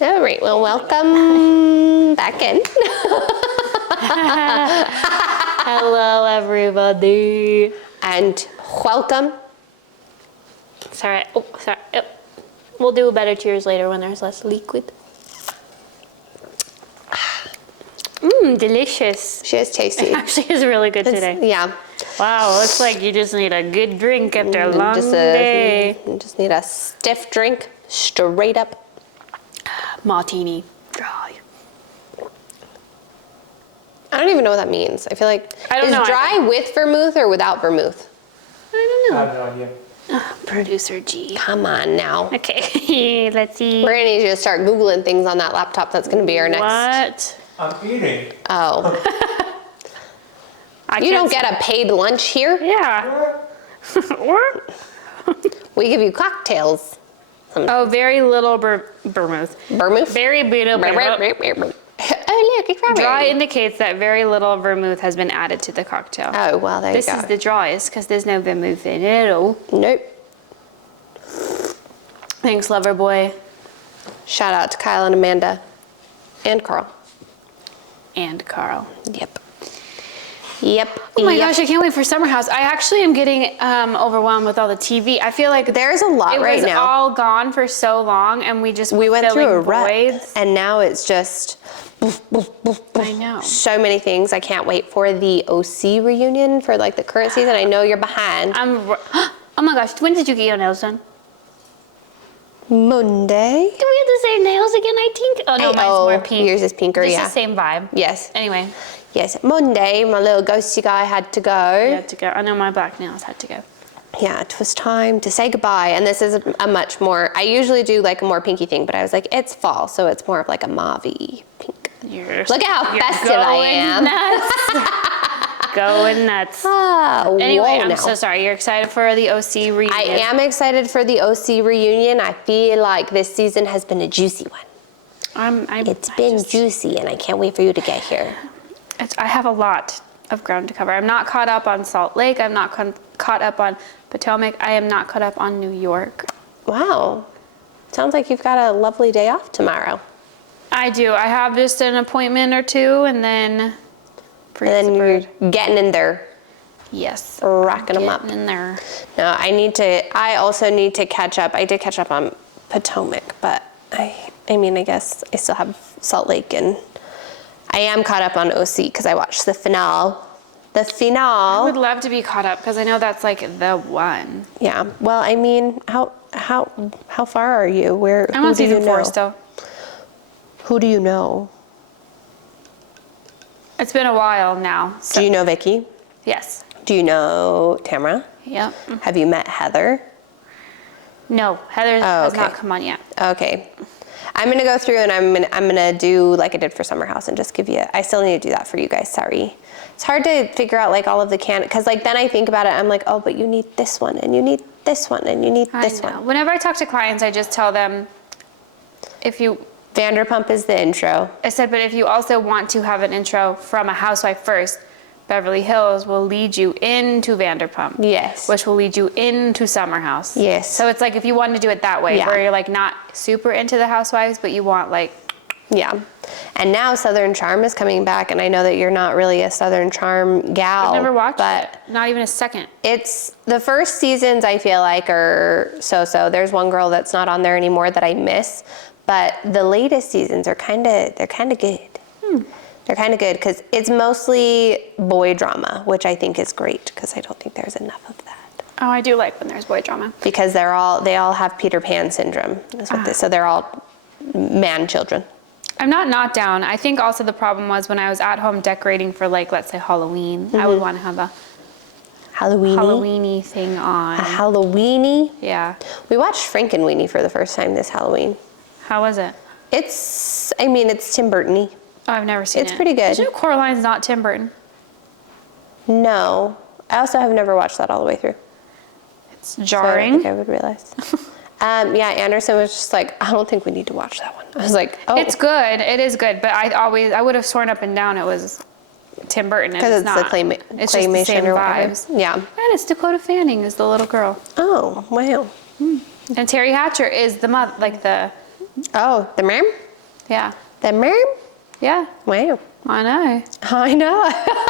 All right, well, welcome back in. Hello, everybody. And welcome. Sorry. Oh, sorry. Oh. We'll do a better cheers later when there's less liquid. Delicious. She is tasty. It actually is really good today. Yeah. Wow, looks like you just need a good drink after a long day. You just need a stiff drink, straight up. Martini. Dry. I don't even know what that means. I feel like, I don't know dry either. with vermouth or without vermouth? I don't know. I have no idea. Producer G. Come on now. Okay, let's see. We're gonna need you to start Googling things on that laptop. That's gonna be our next. What? I'm eating. Oh. I You don't can't get a paid lunch here. Yeah. We give you cocktails. Oh, very little vermouth. Vermouth? Very little vermouth. Oh, look, it's Dry strawberry. indicates that very little vermouth has been added to the cocktail. Oh, well, there you This go. is the driest because there's no vermouth in it. Oh, Nope. thanks, lover boy. Shout out to Kyle and Amanda. And Carl. And Carl. Yep. Yep. Oh my yep. gosh, I can't wait for Summer House. I actually am getting overwhelmed with all the TV. I feel like There's a lot right it was now. all gone for so long, and we We went through a rut, voids. and now it's just boof, boof, boof, boof. I know. So many things. I can't wait for the OC reunion for like the current season. I know you're behind. Oh my gosh, when did you get your nails done? Monday. Do we have the same nails again, I think? Oh no, mine's more pink. Yours is pinker, Just yeah. the same vibe. Yes. Anyway, Yes. Monday, my little ghosty guy had to go. I had to go. I know my black nails had to go. Yeah, it was time to say goodbye. And this is a much more, I usually do like a more pinky thing, but I was like, it's fall, so it's more of like a mauve-y pink. Look at how festive I am. Nuts. Going nuts. Oh, Anyway, whoa I'm now. so sorry. You're excited for the OC reunion. I am excited for the OC reunion. I feel like this season has been a juicy one. It's been juicy, and I can't wait for you to get here. I have a lot of ground to cover. I'm not caught up on Salt Lake. I'm not caught up on Potomac. I am not caught up on New York. Wow. Sounds like you've got a lovely day off tomorrow. I do. I have just an appointment or two, and then. And then you're getting in there, Yes. racking them up. Getting in there. No, I also need to catch up. I did catch up on Potomac, but I mean, I guess I still have Salt Lake, and I am caught up on OC because I watched the finale. The I finale. would love to be caught up because I know that's like the one. Yeah. Well, I mean, how far are you? I'm on season 4 still. Who do you know? It's been a while now. So. Do you know Vicky? Yes. Do you know Tamara? Yep. Have you met Heather? No, Heather has not come on yet. Okay. I'm gonna go through and I'm gonna do like I did for Summer House and just give you. I still need to do that for you guys. Sorry. It's hard to figure out like all of the because like then I think about it. I'm like, oh, but you need this one and you need this one and you need this I know. one. Whenever I talk to clients, I just tell them, Vanderpump is the intro. I said, but if you also want to have an intro from a housewife first, Beverly Hills will lead you into Vanderpump. Yes. Which will lead you into Summer House. Yes. So it's like if you want to do it that way, Yeah. where you're like not super into the housewives, but you want like. Yeah. And now Southern Charm is coming back, and I know that you're not really a Southern Charm gal. I've never watched but it. Not even a second. It's the first seasons I feel like are so-so. There's one girl that's not on there anymore that I miss, but the latest seasons are they're kind of good. They're kind of good because it's mostly boy drama, which I think is great because I don't think there's enough of that. Oh, I do like when there's boy drama. Because they all have Peter Pan syndrome. So they're all man children. I'm not down. I think also the problem was when I was at home decorating for like, let's say Halloween, I would want to have a Halloweeny thing on. A Halloweeny? Yeah. We watched Frankenweenie for the first time this Halloween. How was it? It's Tim Burton-y. Oh, I've never seen it. It's pretty good. Did you know Coraline's not Tim Burton? No. I also have never watched that all the way through. It's So I don't jarring. think I would realize. Yeah, Anderson was just like, I don't think we need to watch that one. I was like, oh. It's good. It is good. But I would have sworn up and down it was Tim Burton. Because it's not. the It's just the claymation same or whatever. vibes. Yeah. And it's Dakota Fanning is the little girl. Oh, wow. And Terry Hatcher is the mother, like the Oh, the mom? Yeah. The merm? Yeah. Wow. I know. I know.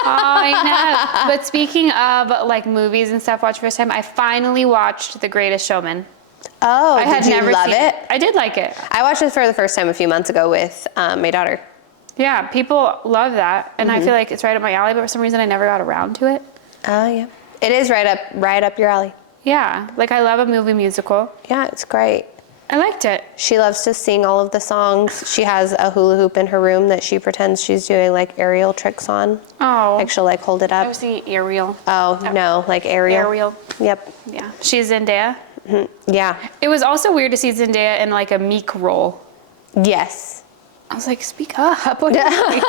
I know. But speaking of like movies and stuff, watch first time, I finally watched The Greatest Showman. Oh, I had did you never love seen it? I did like it. I watched it for the first time a few months ago with my daughter. Yeah, people love that, and I feel like it's right up my alley. But for some reason, I never got around to it. Oh yeah, it is right up your alley. Yeah, like I love a movie musical. Yeah, it's great. I liked it. She loves to sing all of the songs. She has a hula hoop in her room that she pretends she's doing like aerial tricks on. Oh. Like she'll like hold it I up. was thinking Ariel. Oh no, like aerial. Ariel. Yep. Yeah, she's Zendaya. Yeah. It was also weird to see Zendaya in like a meek role. Yes. I was like, speak up. What are you doing?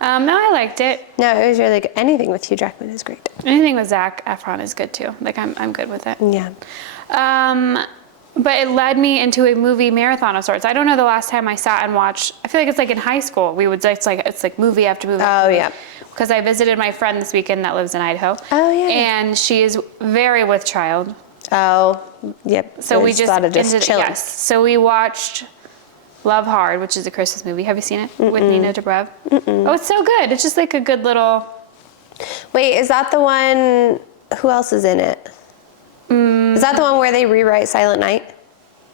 No, I liked it. No, it was really good. Anything with Hugh Jackman is great. Anything with Zac Efron is good too. Like I'm good with it. Yeah. But it led me into a movie marathon of sorts. I don't know the last time I sat and watched. I feel like it's like in high school. We would it's like movie after movie. Oh yeah. Because I visited my friend this weekend that lives in Idaho. Oh yeah. And she is very with child. Oh, yep. So we There's just a lot of just ended, chilling. yes. So we watched Love Hard, which is a Christmas movie. Have you seen it with Nina Dobrev? Oh, it's so good. It's just like a good little. Wait, is that the one? Who else is in it? Is that the one where they rewrite Silent Night?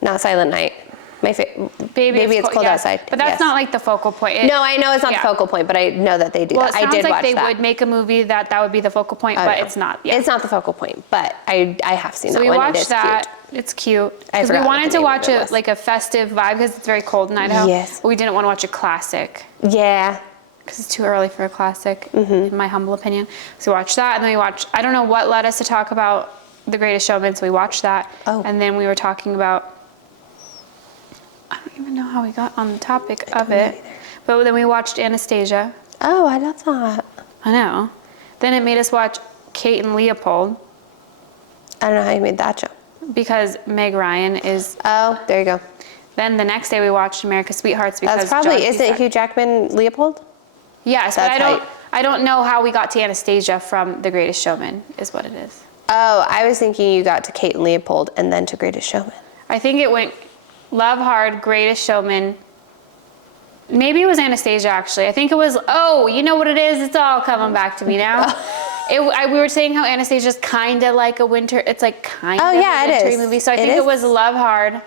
Not Silent Night. Baby, it's cold yeah. outside. But that's Yes. not like the focal point. No, I know it's not yeah. the focal point, but I know that they do Well, that. it sounds I did like watch they that. would make a movie that would be the focal point, Oh, but no. it's not. Yeah. It's not the focal point, but I have seen So that we one. watched It is that. cute. It's cute. I Because we forgot what wanted the to name of watch it was. like a festive vibe because it's very cold in Idaho. Yes. But we didn't want to watch a classic Yeah. because it's too early for a classic, in my humble opinion. So we watched that, and then we watched. I don't know what led us to talk about The Greatest Showman, so we watched that. Oh. And then we were talking about. I don't even know how we got on the topic of it, but then we watched Anastasia. Oh, I love that. I know. Then it made us watch Kate and Leopold I don't know how you made that jump. because Meg Ryan is. Oh, there you go. Then the next day we watched America's Sweethearts because That's probably, John isn't Cusack- Hugh Jackman Leopold? Yes, but That's I don't know how we got to Anastasia from The Greatest Showman is what it is. Oh, I was thinking you got to Kate and Leopold and then to Greatest Showman. I think it went Love Hard, Greatest Showman. Maybe it was Anastasia actually. I think it was. Oh, you know what it is? It's all coming back to me now. We were saying how Anastasia's kind of like a winter. It's like kind of yeah, a it wintry is. movie. So I It think is. it was Love Hard.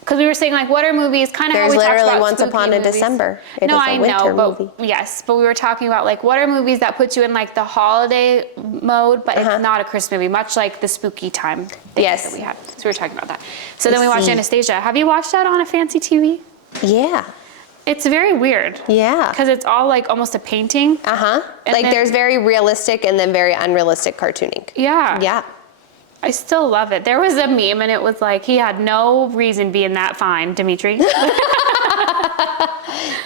Because we were saying like, what are movies? Kind of how There's we talked literally about Once spooky Upon a movies. December. It No, is a I winter know, but movie. yes, but we were talking about like, what are movies that put you in like the holiday mode, but it's not a Christmas movie, much like the spooky time thing Yes. that we had. So we were talking about that. So then we I watched see. Anastasia. Have you watched that on a fancy TV? Yeah. It's very weird. Yeah. Because it's all like almost a painting. Uh-huh. And Like then- there's very realistic and then very unrealistic cartooning. Yeah. Yeah. I still love it. There was a meme and it was like, he had no reason being that fine, Dimitri.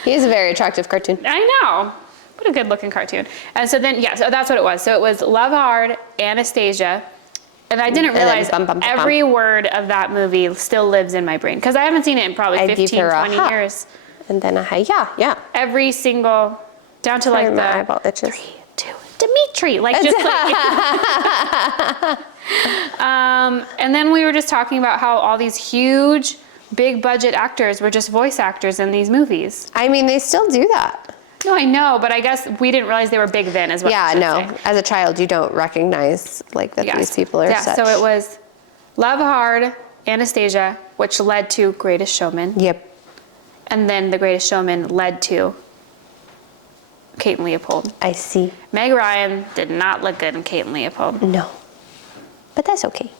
He is a very attractive cartoon. I know. What a good looking cartoon. And so then, yeah, so that's what it was. So it was Love Hard, Anastasia. And I didn't then realize bum, bum, bum, every word of that movie still lives in my brain. Because I haven't seen it in probably I'd give 15, her a 20 ha. years. And then yeah. Every single, down to like Sorry, the my eyeball itches. 3, 2, Dimitri. Like just like. And then we were just talking about how all these huge, big budget actors were just voice actors in these movies. I mean, they still do that. No, I know, but I guess we didn't realize they were big then as well. Yeah, no. As a child, you don't recognize like that these people are such. So it was Love Hard, Anastasia, which led to Greatest Showman. Yep. And then The Greatest Showman led to Kate and Leopold. I see. Meg Ryan did not look good in Kate and Leopold. No. But that's okay.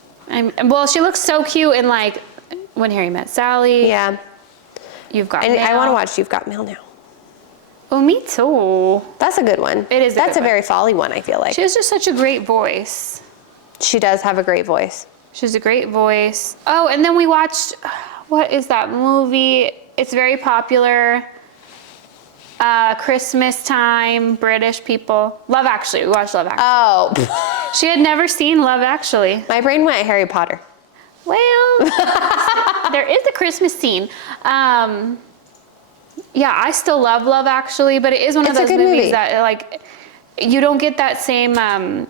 Well, she looks so cute in like When Harry Met Sally. Yeah. You've Got And Mail. I want to watch You've Got Mail now. Oh, me too. That's a good one. It is a That's good a one. very folly one, I feel like. She has just such a great voice. She does have a great voice. She has a great voice. Oh, and then we watched, what is that movie? It's very popular. Christmas time, British people. Love Actually. We watched Love Actually. Oh. She had never seen Love Actually. My brain went Harry Potter. Well, there is a Christmas scene. Yeah, I still love Love Actually, but it is one of It's a those good movies movie. that like you don't get that same,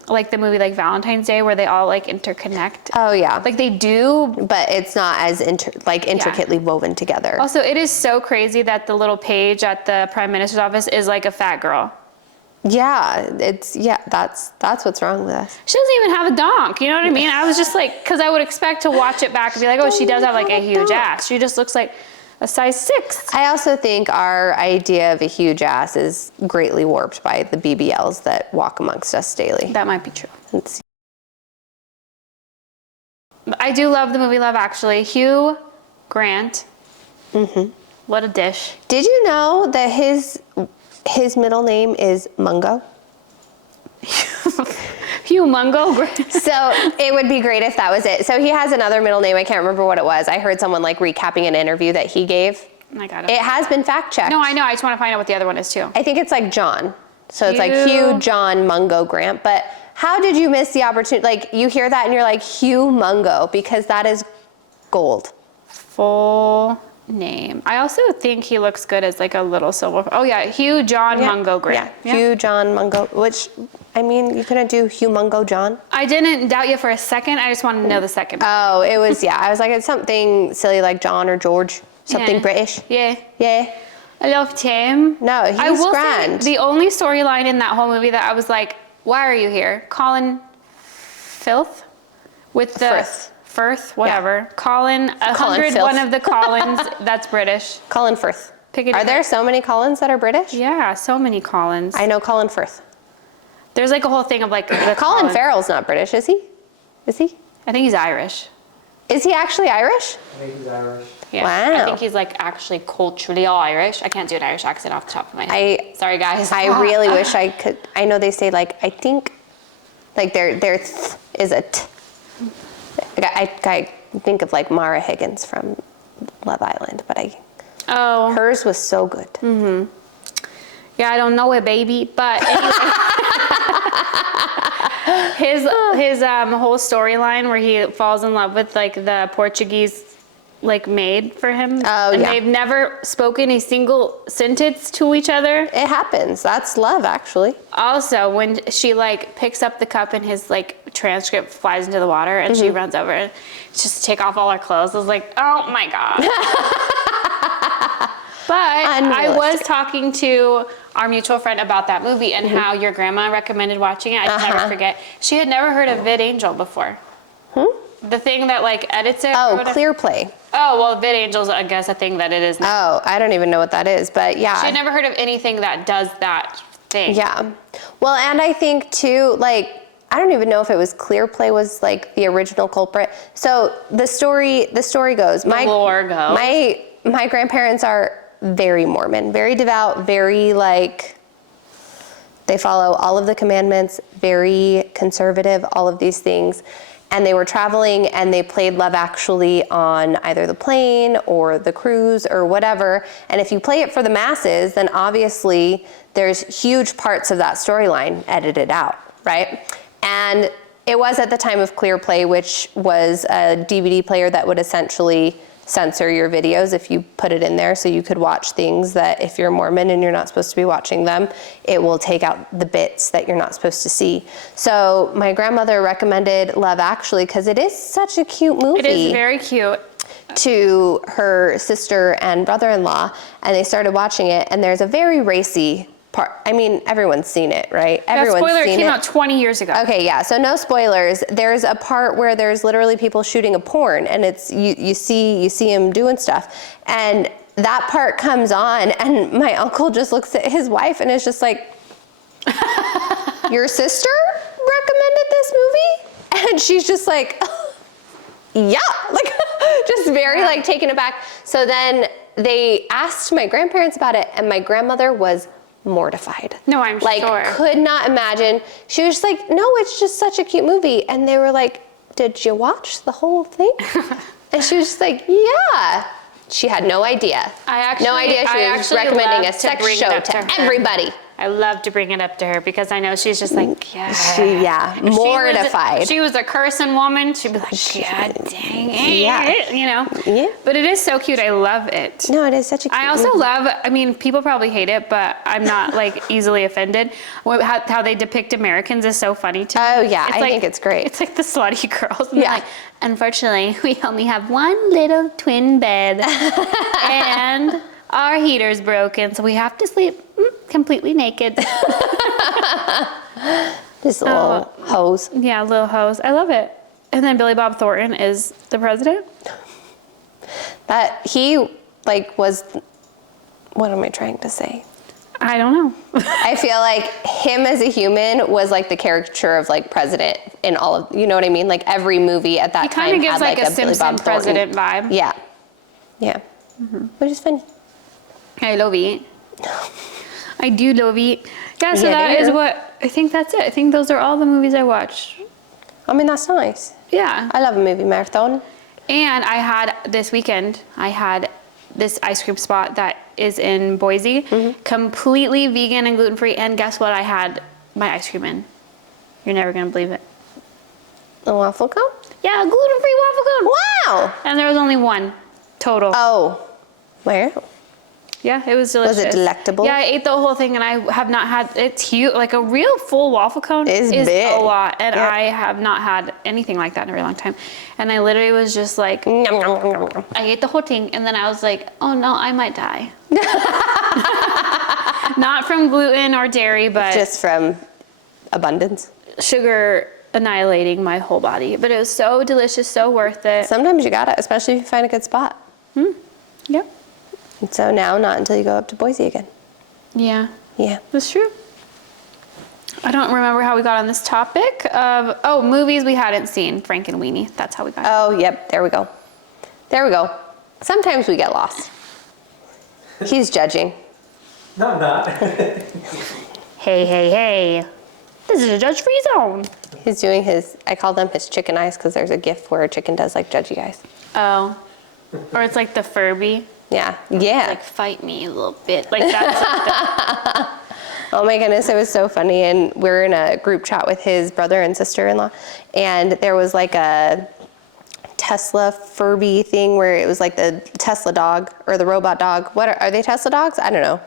like the movie like Valentine's Day where they all like interconnect. Oh yeah. Like they do. But it's not as intricately woven together. Also, it is so crazy that the little page at the Prime Minister's office is like a fat girl. Yeah, that's what's wrong with us. She doesn't even have a donk, you know what I mean? I was just like, because I would expect to watch it back and be like, oh, she does have like a huge ass. She just looks like a size 6. I also think our idea of a huge ass is greatly warped by the BBLs that walk amongst us daily. That might be true. It's, I do love the movie Love Actually. Hugh Grant. Mm-hmm. What a dish. did you know that his middle name is Mungo? Hugh Mungo. So it would be great if that was it. So he has another middle name. I can't remember what it was. I heard someone like recapping an interview that he gave. I got it. It has been fact checked. No, I know. I just want to find out what the other one is too. I think it's like John. So it's like Hugh, John, Mungo, Grant. But how did you miss the opportunity? Like you hear that and you're like Hugh Mungo, because that is gold. Full name. I also think he looks good as like a little silver. Oh yeah, Hugh John Mungo Grant. Yeah, Hugh John Mungo, which, I mean, you couldn't do Hugh Mungo John? I didn't doubt you for a second. I just wanted to know the second. Oh, it was, I was like, it's something silly like John or George, something British. Yeah. Yeah. I loved him. No, he's I will grand. say the only storyline in that whole movie that I was like, why are you here? Colin Firth? With the Firth, whatever. Yeah. Colin, Filth. one of the Collins, that's British. Colin Firth. Pick Are there so many Collins that are British? Yeah, so many Collins. I know Colin Firth. There's like a whole thing of like the Colin Farrell's not British, is he? Is he? I think he's Irish. Is he actually Irish? I think he's Irish. Yeah. Wow. I think he's like actually culturally Irish. I can't do an Irish accent off the top of my head. Sorry guys. I really wish I could. I know they say like, I think, like their is a t. I think of like Mara Higgins from Love Island, but hers was so good. Mm-hmm. Yeah, I don't know it, baby, but anyway. his whole storyline where he falls in love with like the Portuguese like maid for him. Oh, and yeah. they've never spoken a single sentence to each other. It happens. That's love, actually. Also, when she like picks up the cup and his like transcript flies into the water and she runs over and just take off all her clothes, I was like, oh my God. But I was talking to our mutual friend about that movie and how your grandma recommended watching it. I just never forget. She had never heard of VidAngel before. The thing that like edits it. Oh, ClearPlay. Oh, well, VidAngel's, I guess, a thing that it is now. Oh, I don't even know what that is, but yeah. She had never heard of anything that does that thing. Yeah. Well, and I think too, like, I don't even know if it was ClearPlay was like the original culprit. So the story goes, The lore goes. My grandparents are very Mormon, very devout, very like, they follow all of the commandments, very conservative, all of these things. And they were traveling and they played Love Actually on either the plane or the cruise or whatever. And if you play it for the masses, then obviously there's huge parts of that storyline edited out, right? And it was at the time of ClearPlay, which was a DVD player that would essentially censor your videos if you put it in there, so you could watch things that if you're Mormon and you're not supposed to be watching them, it will take out the bits that you're not supposed to see. So my grandmother recommended Love Actually because it is such a cute movie. It is very cute. To her sister and brother-in-law, and they started watching it, and there's a very racy part. I mean, everyone's seen it, right? Everyone's spoiler, seen it came out 20 years ago. Okay, yeah, so no spoilers. There's a part where there's literally people shooting a porn, and it's you see him doing stuff, and that part comes on, and my uncle just looks at his wife and is just like, your sister recommended this movie? And she's just like, yeah, like just very like taken aback. So then they asked my grandparents about it, and my grandmother was mortified. No, I'm like, sure. Could not imagine. She was just like, no, it's just such a cute movie. And they were like, did you watch the whole thing? And she was just like, yeah. She had no idea. No idea she was recommending a sex show to everybody. I love to bring it up to her because I know she's just like, yeah. If mortified. She was a cursing woman. She'd be like, God dang it. Yeah. You know? Yeah. But it is so cute. I love it. No, it is such a cute I also movie. love, I mean, people probably hate it, but I'm not like easily offended. How they depict Americans is so funny to me. Oh, yeah. It's I like, think it's great. It's like the slutty girls. And Yeah. they're like, unfortunately, we only have one little twin bed and our heater's broken, so we have to sleep completely naked. This little hose. Yeah, little hose. I love it. And then Billy Bob Thornton is the president. That he like was, what am I trying to say? I don't know. I feel like him as a human was like the caricature of like president in all of, you know what I mean? Like every movie at that He kind time of gives had like a Billy Simpson Bob Thornton. president vibe. Yeah. Yeah. Which is funny. I love it. I do love it. Yeah, so Yeah, that is dear. what, I think that's it. I think those are all the movies I watched. I mean, that's nice. Yeah. I love a movie marathon. And I had this weekend, I had this ice cream spot that is in Boise, completely vegan and gluten-free. And guess what I had my ice cream in? You're never going to believe it. A waffle cone? Yeah, a gluten-free waffle cone. Wow. And there was only one total. Oh. Where? Yeah, it was delicious. Was it delectable? Yeah, I ate the whole thing and I have not had, it's huge, like a real full waffle cone Is big. a lot. And Yeah. I have not had anything like that in a very long time. And I literally was just like, Nom, nom, nom, nom, nom. I ate the whole thing and then I was like, oh no, I might die. Not from gluten or dairy, but Just from abundance. sugar annihilating my whole body. But it was so delicious, so worth it. Sometimes you gotta, especially if you find a good spot. Yep. And so now, not until you go up to Boise again. Yeah, Yeah. that's true. I don't remember how we got on this topic of, movies we hadn't seen. Frank and Weenie. That's how we got. Oh, yep. There we go. There we go. Sometimes we get lost. He's judging. No, I'm not. Hey. This is a judge-free zone. He's doing his, I call them his chicken eyes because there's a gif where a chicken does like judgy eyes. Oh. Or it's like the Furby. Yeah. Yeah. Like, fight me a little bit. Like that's Oh my goodness, it was so funny. And we're in a group chat with his brother and sister-in-law. And there was like a Tesla Furby thing where it was like the Tesla dog or the robot dog. What are they Tesla dogs? I don't know.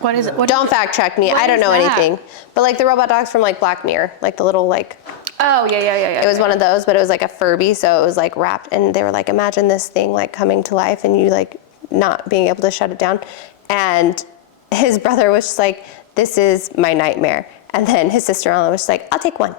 What is it? Don't fact check me. What I don't is know that? anything. But like the robot dogs from like Black Mirror, like the little like, Oh, yeah. it was one of those, but it was like a Furby. So it was like wrapped and they were like, imagine this thing like coming to life and you like not being able to shut it down. And his brother was just like, this is my nightmare. And then his sister-in-law was just like, I'll take one.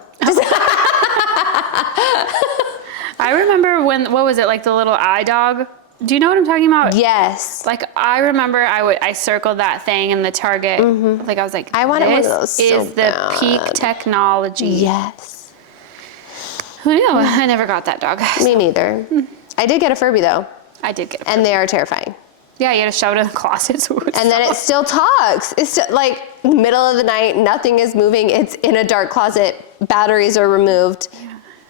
I remember when, what was it, like the little eye dog? Do you know what I'm talking about? Yes. Like, I remember I circled that thing in the Target. Like, I was like, I wanted one of this those so is the peak bad. technology. Yes. Who knew? I never got that dog. Me neither. I did get a Furby though, I did get it. and they are terrifying. Yeah, you had to shove it in the closet. So it would And then it still talks. It's still, like middle of the night, nothing is moving. It's in a dark closet. Batteries are removed,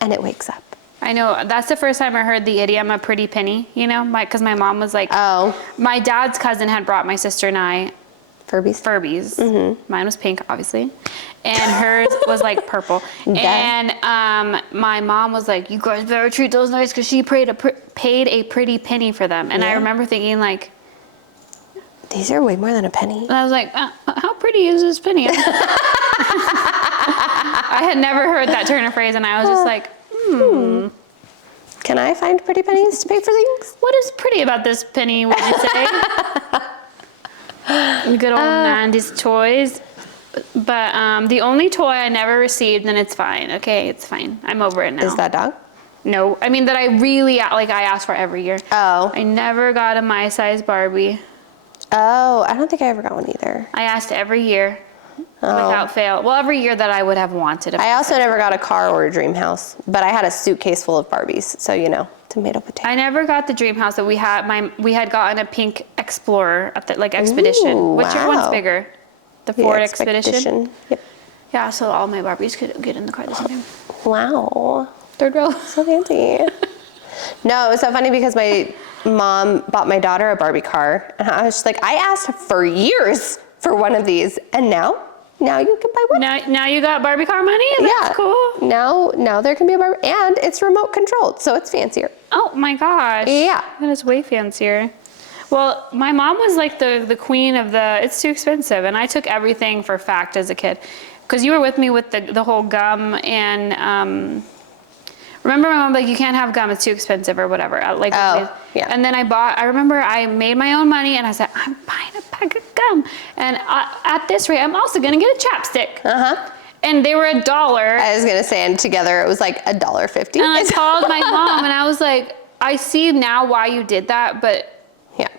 and it wakes up. I know, that's the first time I heard the idiom a pretty penny, you know, because my mom was like, Oh, my dad's cousin had brought my sister and I Furbies. Furbies. Mine was pink, obviously. And hers was like purple. Yeah. And my mom was like, you guys better treat those nice because she paid a pretty penny for them. And I Yeah. remember thinking like, These are way more than a penny. and I was like, how pretty is this penny? I had never heard that turn of phrase and I was just like, Can I find pretty pennies to pay for things? what is pretty about this penny, would you say? Good old 90s toys. But the only toy I never received, and it's fine. Okay, it's fine. I'm over it now. Is that dog? No, I mean that I really, like I asked for every year. Oh. I never got a my size Barbie. Oh, I don't think I ever got one either. I asked every year without fail. Well, every year that I would have wanted. I also never got a car or a dream house, but I had a suitcase full of Barbies. So, you know, tomato, potato. I never got the dream house that we had. We had gotten a pink Explorer at the Expedition. Ooh, Which wow. one's bigger? The Ford Expedition? Yep. Yeah, so all my Barbies could get in the car at the same time. Wow. Third row. So fancy. No, it was so funny because my mom bought my daughter a Barbie car. And I was just like, I asked for years for one of these. And now now you can buy one. Now you got Barbie car money? That's cool. Now there can be a Barbie, and it's remote controlled, so it's fancier. Oh my gosh. Yeah. That is way fancier. Well, my mom was like the queen of it's too expensive, and I took everything for fact as a kid. Because you were with me with the whole gum, and remember my mom like, you can't have gum, it's too expensive or whatever. Yeah. And then I remember I made my own money, and I said, I'm buying a pack of gum. And at this rate, I'm also gonna get a chapstick. And they were $1. I was gonna say, and together it was like $1.50. And I called my mom, and I was like, I see now why you did that, but yeah,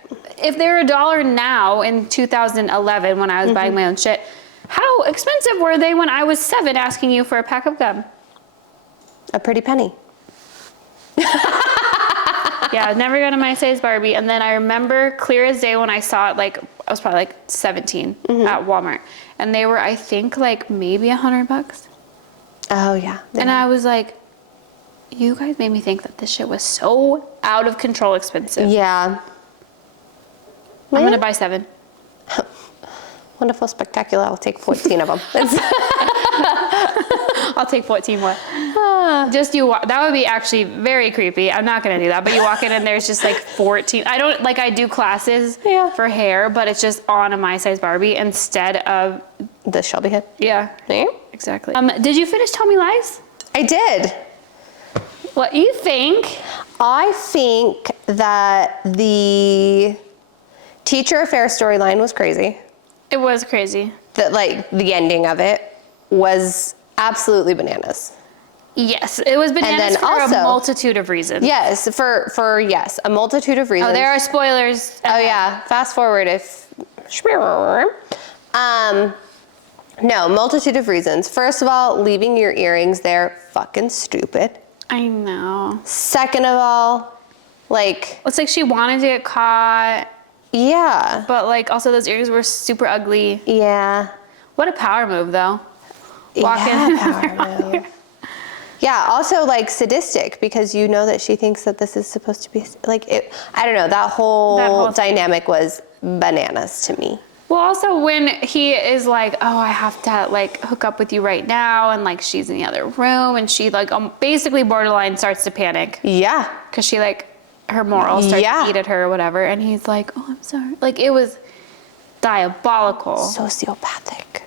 if they're $1 now in 2011 when I was buying my own shit, how expensive were they when I was 7 asking you for a pack of gum? a pretty penny. Yeah, I was never gonna my size Barbie. And then I remember clear as day when I saw it, like, I was probably like 17 at Walmart. And they were, I think, like maybe $100. Oh yeah. And I was like, you guys made me think that this shit was so out of control expensive. Yeah. I'm gonna buy 7. Wonderful, spectacular. I'll take 14 of them. I'll take 14 more. Just you, that would be actually very creepy. I'm not gonna do that, but you walk in and there's just like 14. I do classes for hair, but it's just on a my size Barbie instead of the Shelby head. Yeah, Yeah. exactly. Did you finish Tell Me Lies? I did. What do you think? I think that the teacher affair storyline was crazy. It was crazy. That like the ending of it was absolutely bananas. Yes, it was bananas for a multitude of reasons. Yes, for yes, a multitude of reasons. Oh, there are spoilers. Oh yeah, fast forward if. No, multitude of reasons. First of all, leaving your earrings there, fucking stupid. I know. Second of all, like. It's like she wanted to get caught. Yeah. But like also those earrings were super ugly. Yeah. What a power move though. Power move. Yeah, also like sadistic because you know that she thinks that this is supposed to be like it. I don't know. That whole dynamic was bananas to me. Well, also when he is like, oh, I have to like hook up with you right now, and like she's in the other room, and she like basically borderline starts to panic. Yeah. Because she like her morals start to eat at her or whatever, and he's like, oh, I'm sorry. Like it was diabolical. Sociopathic.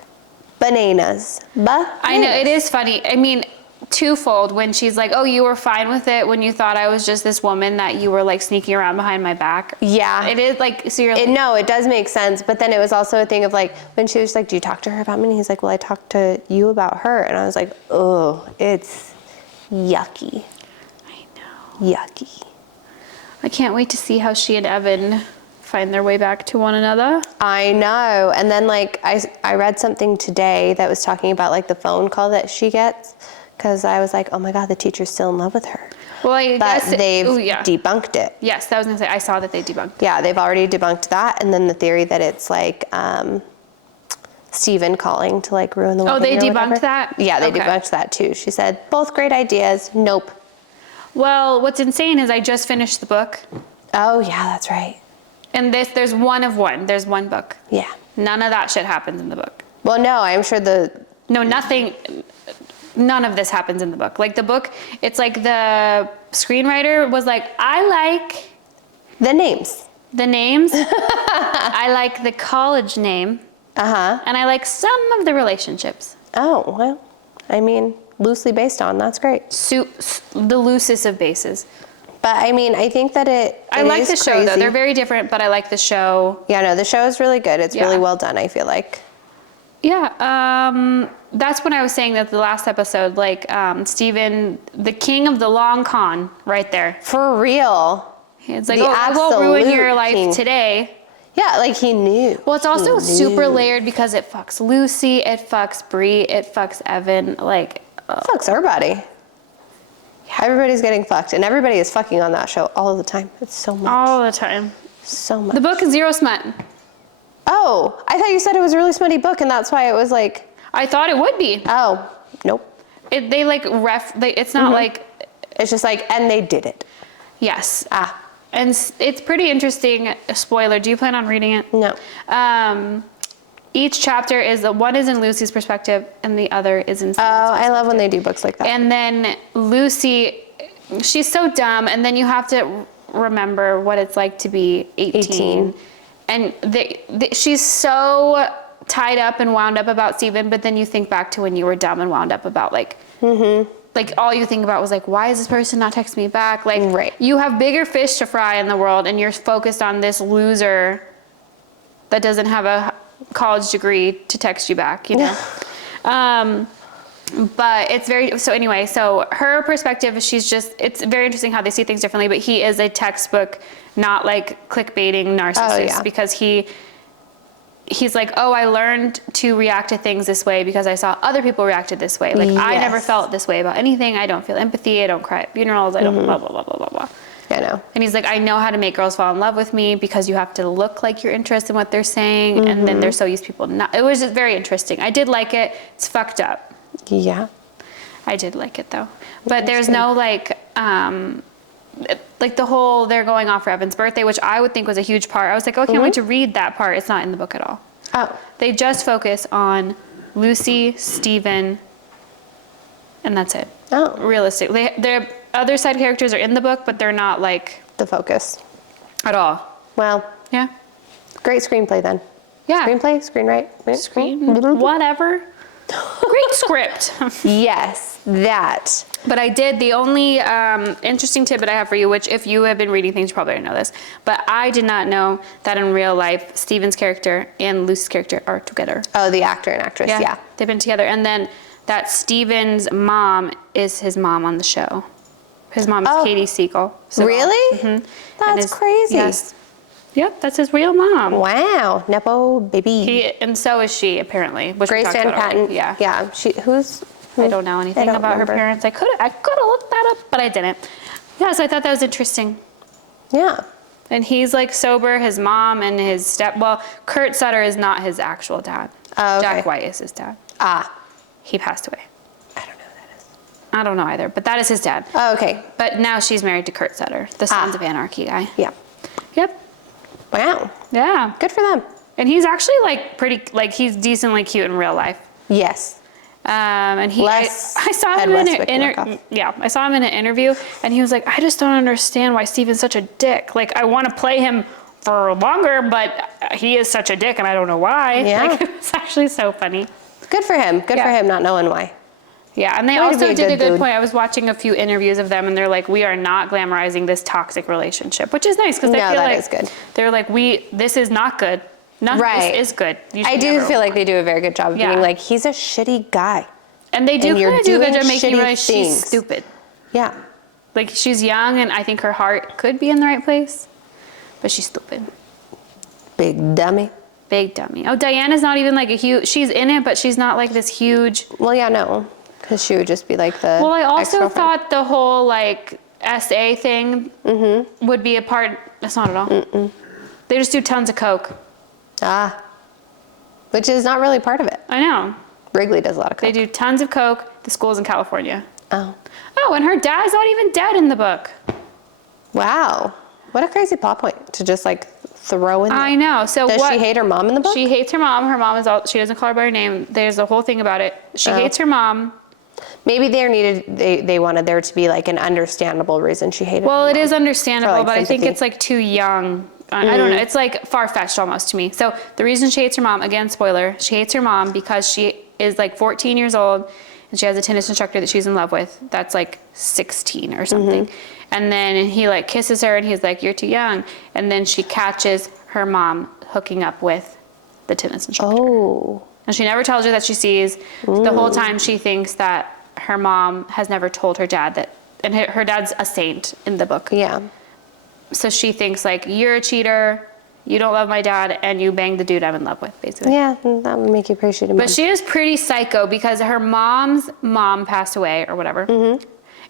Bananas. I know, it is funny. I mean, twofold when she's like, oh, you were fine with it when you thought I was just this woman that you were like sneaking around behind my back. Yeah. It is like, so you're like, no, it does make sense. But then it was also a thing of like, when she was like, do you talk to her about me? And he's like, well, I talked to you about her. And I was like, oh, it's yucky. I know. Yucky. I can't wait to see how she and Evan find their way back to one another. I know. And then like, I read something today that was talking about like the phone call that she gets. Because I was like, oh my God, the teacher's still in love with her. Well, I guess they've debunked it. Yes, that was gonna say, I saw that they debunked. Yeah, they've already debunked that. And then the theory that it's like Steven calling to like ruin the wedding. Oh, they or debunked whatever. that? Yeah, they debunked that too. She said, both great ideas. Nope. Well, what's insane is I just finished the book. Oh yeah, that's right. And there's one of one. There's one book. Yeah. None of that shit happens in the book. Well, no, I'm sure None of this happens in the book. Like the book, it's like the screenwriter was like, I like the names. I like the college name. And I like some of the relationships. Oh, well, I mean, loosely based on, that's great. The loosest of bases. But I mean, I think that I like the show though. They're very different, but I like the show. Yeah, no, the show is really good. It's really well done, I feel like. Yeah, that's when I was saying that the last episode, like Steven, the king of the long con, right there. For real. It's like, I won't ruin your life today. Yeah, like he knew. Well, it's also super layered because it fucks Lucy, it fucks Bree, it fucks Evan, like. It fucks everybody. Yeah. Everybody's getting fucked, and everybody is fucking on that show all the time. It's so much. All the time. So much. The book is zero smut. Oh, I thought you said it was a really smutty book, and that's why it was like. I thought it would be. Oh, nope. It's not like. It's just like, and they did it. Yes. And it's pretty interesting. A spoiler. Do you plan on reading it? No. each chapter is, one is in Lucy's perspective and the other is in Steven's I love when they do books like that. And then Lucy, she's so dumb, and then you have to remember what it's like to be 18. And she's so tied up and wound up about Steven, but then you think back to when you were dumb and wound up about like all you think about was like, why is this person not texting me back? Like, you have bigger fish to fry in the world, and you're focused on this loser that doesn't have a college degree to text you back, you know? But it's very, so anyway, so her perspective, it's very interesting how they see things differently, but he is a textbook, not like clickbaiting narcissist, because he's like, oh, I learned to react to things this way because I saw other people reacted this way. Like, I never felt this way about anything. I don't feel empathy. I don't cry at funerals. I don't blah, blah, blah, blah, blah, blah. I know. And he's like, I know how to make girls fall in love with me because you have to look like you're interested in what they're saying. And then they're so used to people not. It was just very interesting. I did like it. It's fucked up. Yeah. I did like it though. But there's no like the whole, they're going off for Evan's birthday, which I would think was a huge part. I was like, okay, I went to read that part. It's not in the book at all. Oh. They just focus on Lucy, Steven, and that's it. Oh. Realistically. Their other side characters are in the book, but they're not like The focus. at all. Well. Yeah. Great screenplay then. Yeah. Screenplay? Screenwrite? Whatever. Great script. Yes, that. But I did, the only interesting tidbit I have for you, which if you have been reading things, you probably didn't know this, but I did not know that in real life, Steven's character and Lucy's character are together. Oh, the actor and actress, yeah. They've been together. And then that Steven's mom is his mom on the show. His mom is Katie Siegel. So, really? That's crazy. Yes. Yep, that's his real mom. Wow, Nepo baby. And so is she, apparently. Which Grace Van Patten. Yeah. Yeah. I don't know anything about remember. her parents. I could have looked that up, but I didn't. Yeah, so I thought that was interesting. Yeah. And he's like sober, his mom and his Kurt Sutter is not his actual dad. Oh, okay. Jack White is his dad. Ah. He passed away. I don't know who that is. I don't know either, but that is his dad. Oh, okay. But now she's married to Kurt Sutter, the Sons of Anarchy guy. Yeah. Yep. Wow. Yeah. Good for them. And he's actually he's decently cute in real life. Yes. And I saw him I saw him in an interview, and he was like, I just don't understand why Steven's such a dick. Like, I want to play him for longer, but he is such a dick, and I don't know why. Yeah. Like, it's actually so funny. Good for him. Good for him not knowing why. Yeah, and they also did a good point. I was watching a few interviews of them, and they're like, we are not glamorizing this toxic relationship, which is nice because they feel like is good. They're like, this is not good. None of this is good. I do feel like they do a very good job of being like, he's a shitty guy. And they do kind of do a good job making you realize she's stupid. Yeah. Like, she's young, and I think her heart could be in the right place, but she's stupid. Big dummy. Big dummy. Oh, Diana's not even like a huge, she's in it, but she's not like this huge. Well, yeah, no. Because she would just be like the Well, I also thought the whole like SA thing would be a part. That's not at all. They just do tons of coke. Ah. Which is not really part of it. I know. Wrigley does a lot of coke. They do tons of coke. The school's in California. Oh. Oh, and her dad's not even dead in the book. Wow. What a crazy plot point to just like throw in there. I know. So does she hate her mom in the book? She hates her mom. Her mom is all, she doesn't call her by her name. There's a whole thing about it. She hates her mom. Maybe they wanted there to be like an understandable reason she hated her mom. It is understandable, like, but I think it's like too young. I don't know. It's like far-fetched almost to me. So the reason she hates her mom, again, spoiler, she hates her mom because she is like 14 years old and she has a tennis instructor that she's in love with. That's like 16 or something. And then he like kisses her and he's like, you're too young. And then she catches her mom hooking up with the tennis instructor. Oh. And she never tells her that she sees. The whole time she thinks that her mom has never told her dad that, and her dad's a saint in the book. Yeah. So she thinks like, you're a cheater, you don't love my dad, and you banged the dude I'm in love with, basically. Yeah, that would make you appreciate him. But she is pretty psycho because her mom's mom passed away or whatever.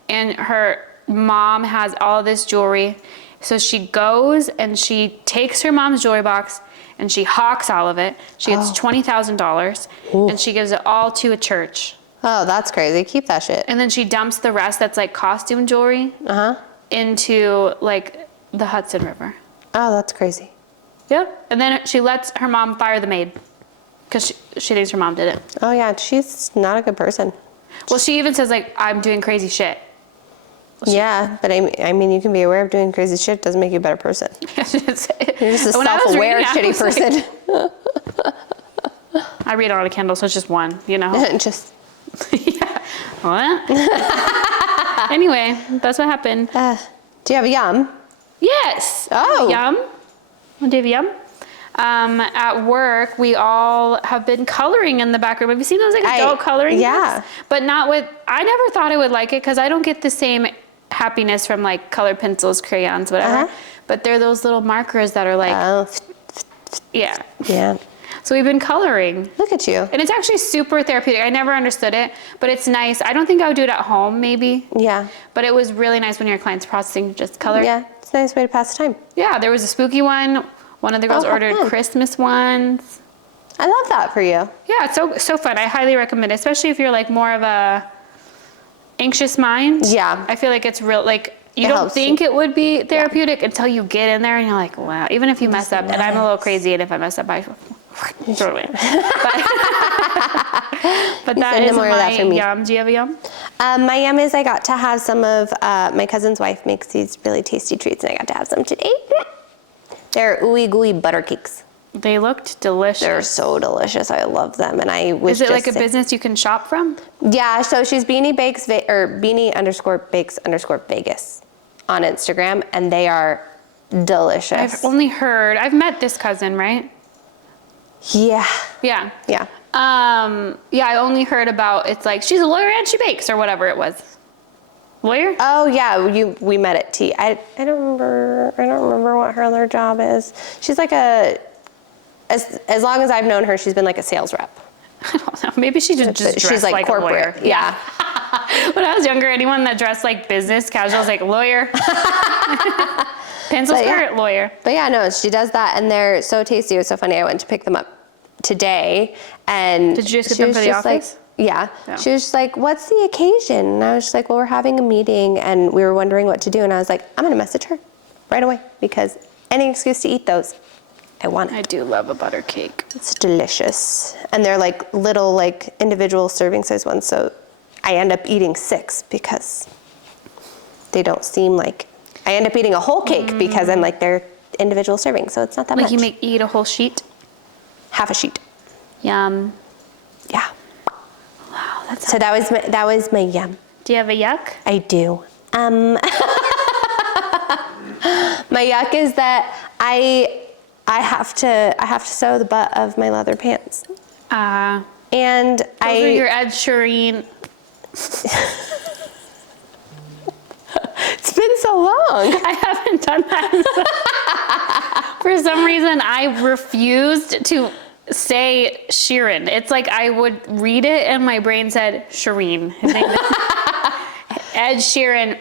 And her mom has all this jewelry. So she goes and she takes her mom's jewelry box and she hawks all of it. She gets $20,000 and she gives it all to a church. Oh, that's crazy. Keep that shit. And then she dumps the rest that's like costume jewelry into like the Hudson River. Oh, that's crazy. Yep. And then she lets her mom fire the maid. because she thinks her mom did it. Oh yeah, she's not a good person. Well, she even says like, I'm doing crazy shit. Yeah, but I mean, you can be aware of doing crazy shit. Doesn't make you a better person. You're just a When I was self-aware, reading, shitty person. I read it on a Kindle, so it's just one, you know? Just. Yeah. What? Anyway, that's what happened. Do you have a yum? Yes. Oh. Yum. Want to have yum? At work, we all have been coloring in the back room. Have you seen those like adult coloring yeah. books? But not with, I never thought I would like it because I don't get the same happiness from like colored pencils, crayons, whatever. But they're those little markers that are like, yeah. Yeah. So we've been coloring. Look at you. And it's actually super therapeutic. I never understood it, but it's nice. I don't think I would do it at home, maybe. Yeah. But it was really nice when your client's processing just color. Yeah, it's a nice way to pass the time. Yeah, there was a spooky one. One of the girls ordered Christmas ones. I love that for you. Yeah, it's so fun. I highly recommend it, especially if you're like more of a anxious mind. Yeah. I feel like it's real, like you don't think it would be therapeutic until you get in there and you're like, wow, even if you mess up, and I'm a little crazy, and if I mess up, I throw it away. But that is my yum. Do you have a yum? My yum is I got to have some of, my cousin's wife makes these really tasty treats, and I got to have some today. They're ooey gooey butter cakes. They looked delicious. They're so delicious. I love them. And I was Is it like a business you can shop from? Yeah, so she's Beanie Bakes, or Beanie_Bakes_Vegas on Instagram, and they are delicious. I've only heard, I've met this cousin, right? Yeah. Yeah. Yeah. Yeah, I only heard about, it's like, she's a lawyer and she bakes, or whatever it was. Lawyer? Oh yeah, we met at T. I don't remember what her other job is. She's like as long as I've known her, she's been like a sales rep. I don't know. Maybe she just dressed she's like corporate. A lawyer. Yeah. When I was younger, anyone that dressed like business casual was like lawyer. Pencil skirt, lawyer. But yeah, no, she does that, and they're so tasty. It was so funny. I went to pick them up today, and did you just get them for the office? Like, yeah. She was just like, what's the occasion? And I was just like, well, we're having a meeting, and we were wondering what to do. And I was like, I'm going to message her right away, because any excuse to eat those, I want it. I do love a butter cake. It's delicious. And they're like little like individual serving size ones. So I end up eating 6 because they don't seem like, I end up eating a whole cake because I'm like, they're individual serving. So it's not that much. Like you eat a whole sheet? Half a sheet. Yum. Yeah. Wow, that's so that was my yum. Do you have a yuck? I do. My yuck is that I have to sew the butt of my leather pants. And those are your Ed Sheeran. It's been so long. I haven't done that. For some reason, I refused to say Sheeran. It's like I would read it and my brain said Shireen. Ed Sheeran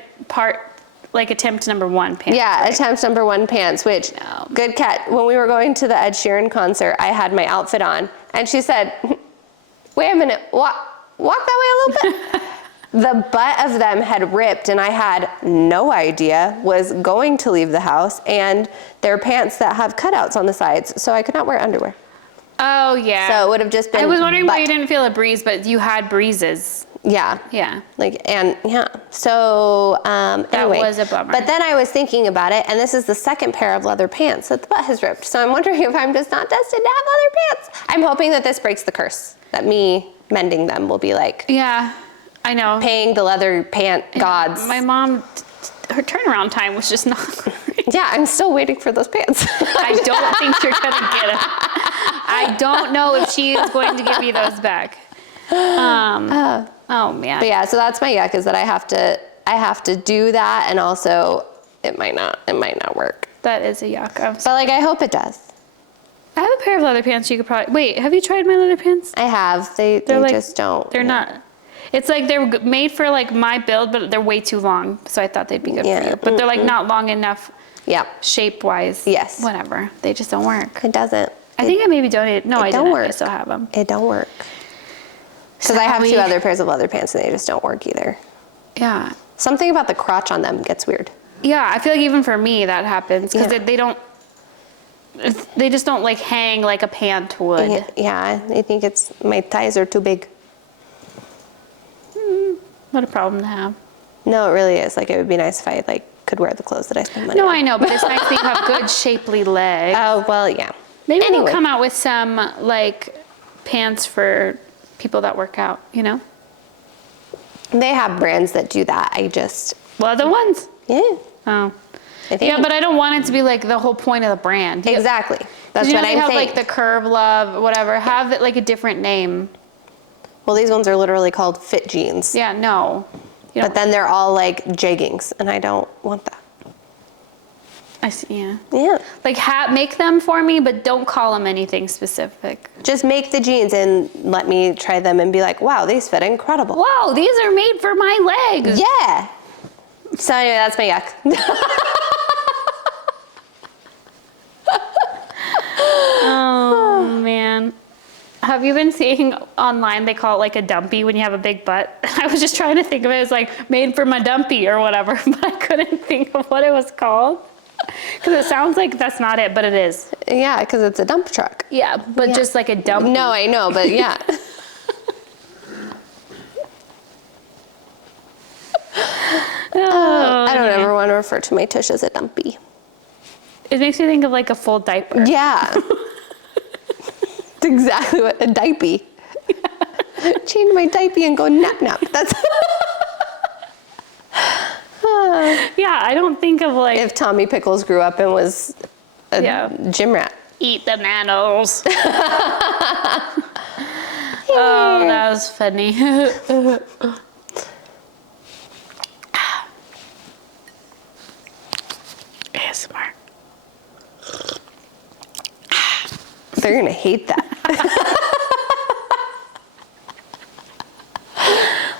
attempt number 1 pants. Yeah, right? attempt number 1 pants, which, good cat. When we were going to the Ed Sheeran concert, I had my outfit on, and she said, wait a minute, walk that way a little bit. The butt of them had ripped, and I had no idea, was going to leave the house, and they're pants that have cutouts on the sides, so I could not wear underwear. Oh, yeah. So it would have just been I was wondering why you didn't feel a breeze, but you had breezes. Yeah. Yeah. So, anyway. That was a bummer. But then I was thinking about it, and this is the second pair of leather pants that the butt has ripped. So I'm wondering if I'm just not destined to have leather pants. I'm hoping that this breaks the curse, that me mending them will be like. Yeah, I know. Paying the leather pant gods. My mom, her turnaround time was just not great. Yeah, I'm still waiting for those pants. I don't think you're going to get them. I don't know if she is going to give you those back. Oh man. But yeah, so that's my yuck, is that I have to do that, and also it might not work. That is a yuck. But like I hope it does. I have a pair of leather pants you could probably, wait, have you tried my leather pants? I have. They like, just don't. They're not. It's like they're made for like my build, but they're way too long. So I thought they'd be good for you. But they're like not long enough. Yeah. Shape wise. Yes. Whatever. They just don't work. It doesn't. I think I maybe donated. No, I didn't. I still have them. It don't work. Because I have 2 other pairs of leather pants and they just don't work either. Yeah. Something about the crotch on them gets weird. Yeah, I feel like even for me that happens because they don't They just don't like hang like a pant would. Yeah, I think my thighs are too big. What a problem to have. No, it really is. Like, it would be nice if I like could wear the clothes that I spend money No, on. I know, but it's nice that you have good shapely legs. Oh, well, yeah. Maybe Anyway. they'll come out with some like pants for people that work out, you know? They have brands that do that. I just, Well, the ones. yeah. Oh. I think. Yeah, but I don't want it to be like the whole point of the brand. Exactly. That's what they I'm have saying. like the Curve Love, whatever. Have it like a different name. Well, these ones are literally called fit jeans. Yeah, no. You But don't- then they're all like jeggings, and I don't want that. I see, yeah. Yeah. Like make them for me, but don't call them anything specific. Just make the jeans and let me try them and be like, wow, these fit incredible. Whoa, these are made for my legs. Yeah. So anyway, that's my yuck. Oh, man. Have you been seeing online, they call it like a dumpy when you have a big butt? I was just trying to think of it as like made for my dumpy or whatever, but I couldn't think of what it was called. Because it sounds like that's not it, but it is. Yeah, because it's a dump truck. Yeah, but just like a dumpy. No, I know, but yeah. I don't ever want to refer to my tush as a dumpy. It makes me think of like a full diaper. Yeah. It's exactly what a diaper. Change my diaper and go nap nap. That's Yeah, I don't think of like if Tommy Pickles grew up and was a gym rat. eat the nanos. Oh, that was funny. ASMR. They're gonna hate that.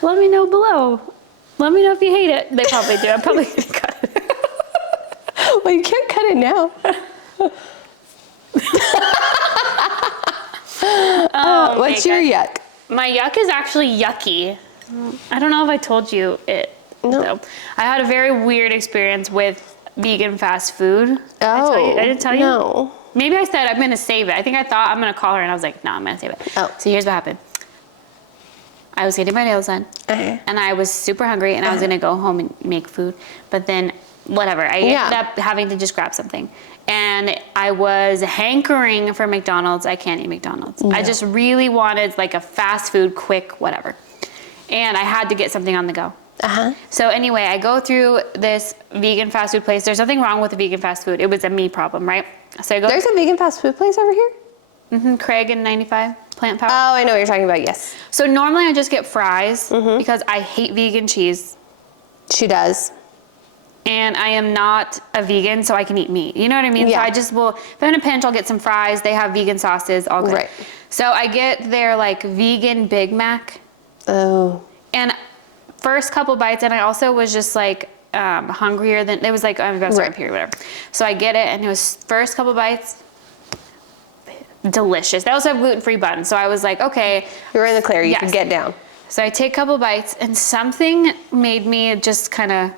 Let me know below. Let me know if you hate it. They probably do. I'm probably gonna cut it. Well, you can't cut it now. What's your yuck? My yuck is actually yucky. I don't know if I told you it. No. So, I had a very weird experience with vegan fast food. Oh, I didn't tell you? No. Maybe I said I'm gonna save it. I think I thought I'm gonna call her and I was like, no, I'm gonna save it. Oh. So here's what happened. I was getting my nails done and I was super hungry and I was gonna go home and make food. But then whatever, I ended up having to just grab something. And I was hankering for McDonald's. I can't eat McDonald's. No. I just really wanted like a fast food, quick, whatever. And I had to get something on the go. So anyway, I go through this vegan fast food place. There's nothing wrong with the vegan fast food. It was a me problem, right? So I go. There's a vegan fast food place over here? Craig and 95, Plant Power. Oh, I know what you're talking about, yes. So normally I just get fries because I hate vegan cheese. She does. And I am not a vegan, so I can eat meat. You know what I mean? Yeah. So I just will, if I'm in a pinch, I'll get some fries. They have vegan sauces, all good. Right. So I get their like vegan Big Mac. Oh. And first couple bites, and I also was just like hungrier than, it was like, I'm about to start a period, whatever. So I get it, and it was first couple bites, delicious. They also have gluten-free buns, so I was like, okay. You were in the clear, you Yes. could get down. So I take a couple bites, and something made me just kind of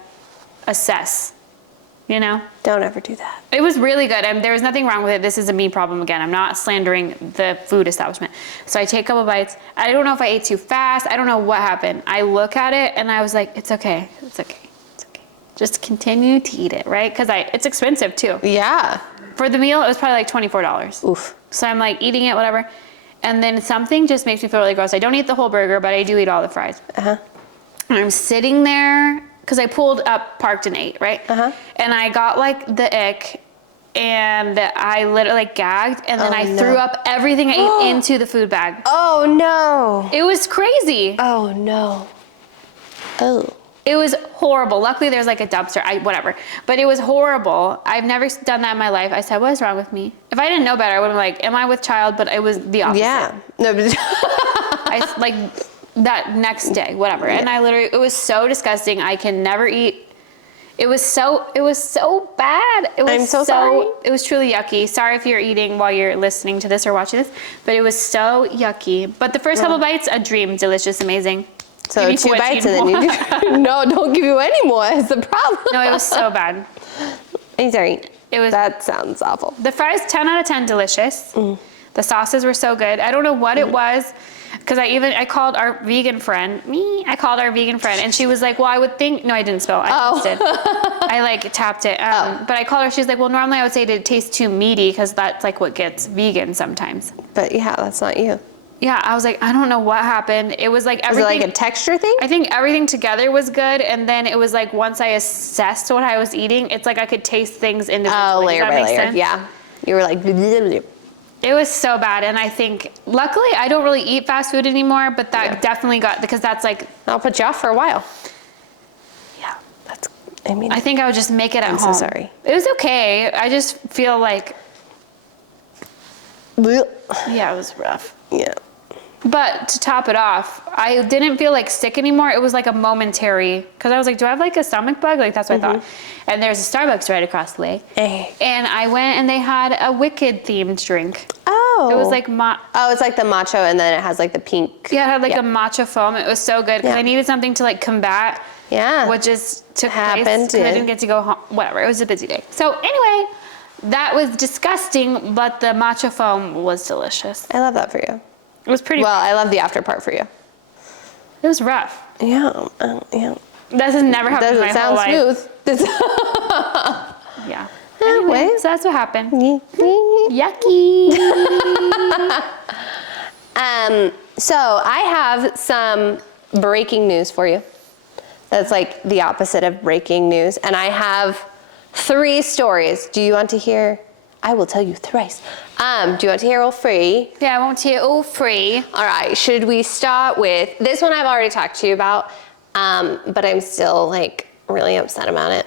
assess, you know? Don't ever do that. It was really good, and there was nothing wrong with it. This is a me problem again. I'm not slandering the food establishment. So I take a couple bites. I don't know if I ate too fast. I don't know what happened. I look at it, and I was like, it's okay. It's okay. It's okay. Just continue to eat it, right? Because it's expensive, too. Yeah. For the meal, it was probably like $24. Oof. So I'm like eating it, whatever. And then something just makes me feel really gross. I don't eat the whole burger, but I do eat all the fries. And I'm sitting there, because I pulled up, parked and ate, right? And I got like the ick, and I literally like gagged, and then I threw up everything I ate into the food bag. Oh, no. It was crazy. Oh, no. Oh. It was horrible. Luckily, there's like a dumpster, whatever. But it was horrible. I've never done that in my life. I said, what is wrong with me? If I didn't know better, I would have been like, am I with child? But it was the opposite. Yeah. No, but I like that next day, whatever. And I literally, it was so disgusting. I can never eat. It was so bad. It was I'm so sorry. It was truly yucky. Sorry if you're eating while you're listening to this or watching this, but it was so yucky. But the first couple bites, a dream, delicious, amazing. So Give me 2 bites and then more. you do. No, don't give you any more. It's the problem. No, it was so bad. I'm sorry. That sounds awful. The fries, 10 out of 10, delicious. The sauces were so good. I don't know what it was, because I called our vegan friend, and she was like, well, I would think, no, I didn't spell it. I did. I like tapped it. But I called her, she's like, well, normally I would say it tastes too meaty, because that's like what gets vegan sometimes. But yeah, that's not you. Yeah, I was like, I don't know what happened. It was like everything. Was it like a texture thing? I think everything together was good, and then it was like once I assessed what I was eating, it's like I could taste things individually. Oh, layer Does that by make layer. sense? Yeah. You were like, bleh, bleh, bleh. It was so bad, and I think, luckily, I don't really eat fast food anymore, but that definitely because that's like... I'll put you off for a while. Yeah. I think I would just make it at home. I'm so sorry. It was okay. I just feel like... Bleh. Yeah, it was rough. Yeah. But to top it off, I didn't feel like sick anymore. It was like a momentary, because I was like, do I have like a stomach bug? Like, that's what I thought. And there's a Starbucks right across the way. And I went and they had a Wicked themed drink. Oh. It was like it's like the matcha, and then it has like the pink. Yeah, it had like a matcha foam. It was so good, because I needed something to like combat. Yeah. What just took Happened, place. I didn't get to go home. Whatever. It was a busy day. So anyway, that was disgusting, but the matcha foam was delicious. I love that for you. It was pretty. Well, I love the after part for you. It was rough. Yeah. Yeah. This has never happened in my whole life. Doesn't sound smooth. Yeah. Anyway, so that's what happened. Yucky. So I have some breaking news for you. That's like the opposite of breaking news. And I have 3 stories. Do you want to hear? I will tell you thrice. Do you want to hear all 3? Yeah, I want to hear all 3. All right, should we start with, this one I've already talked to you about, but I'm still like really upset about it.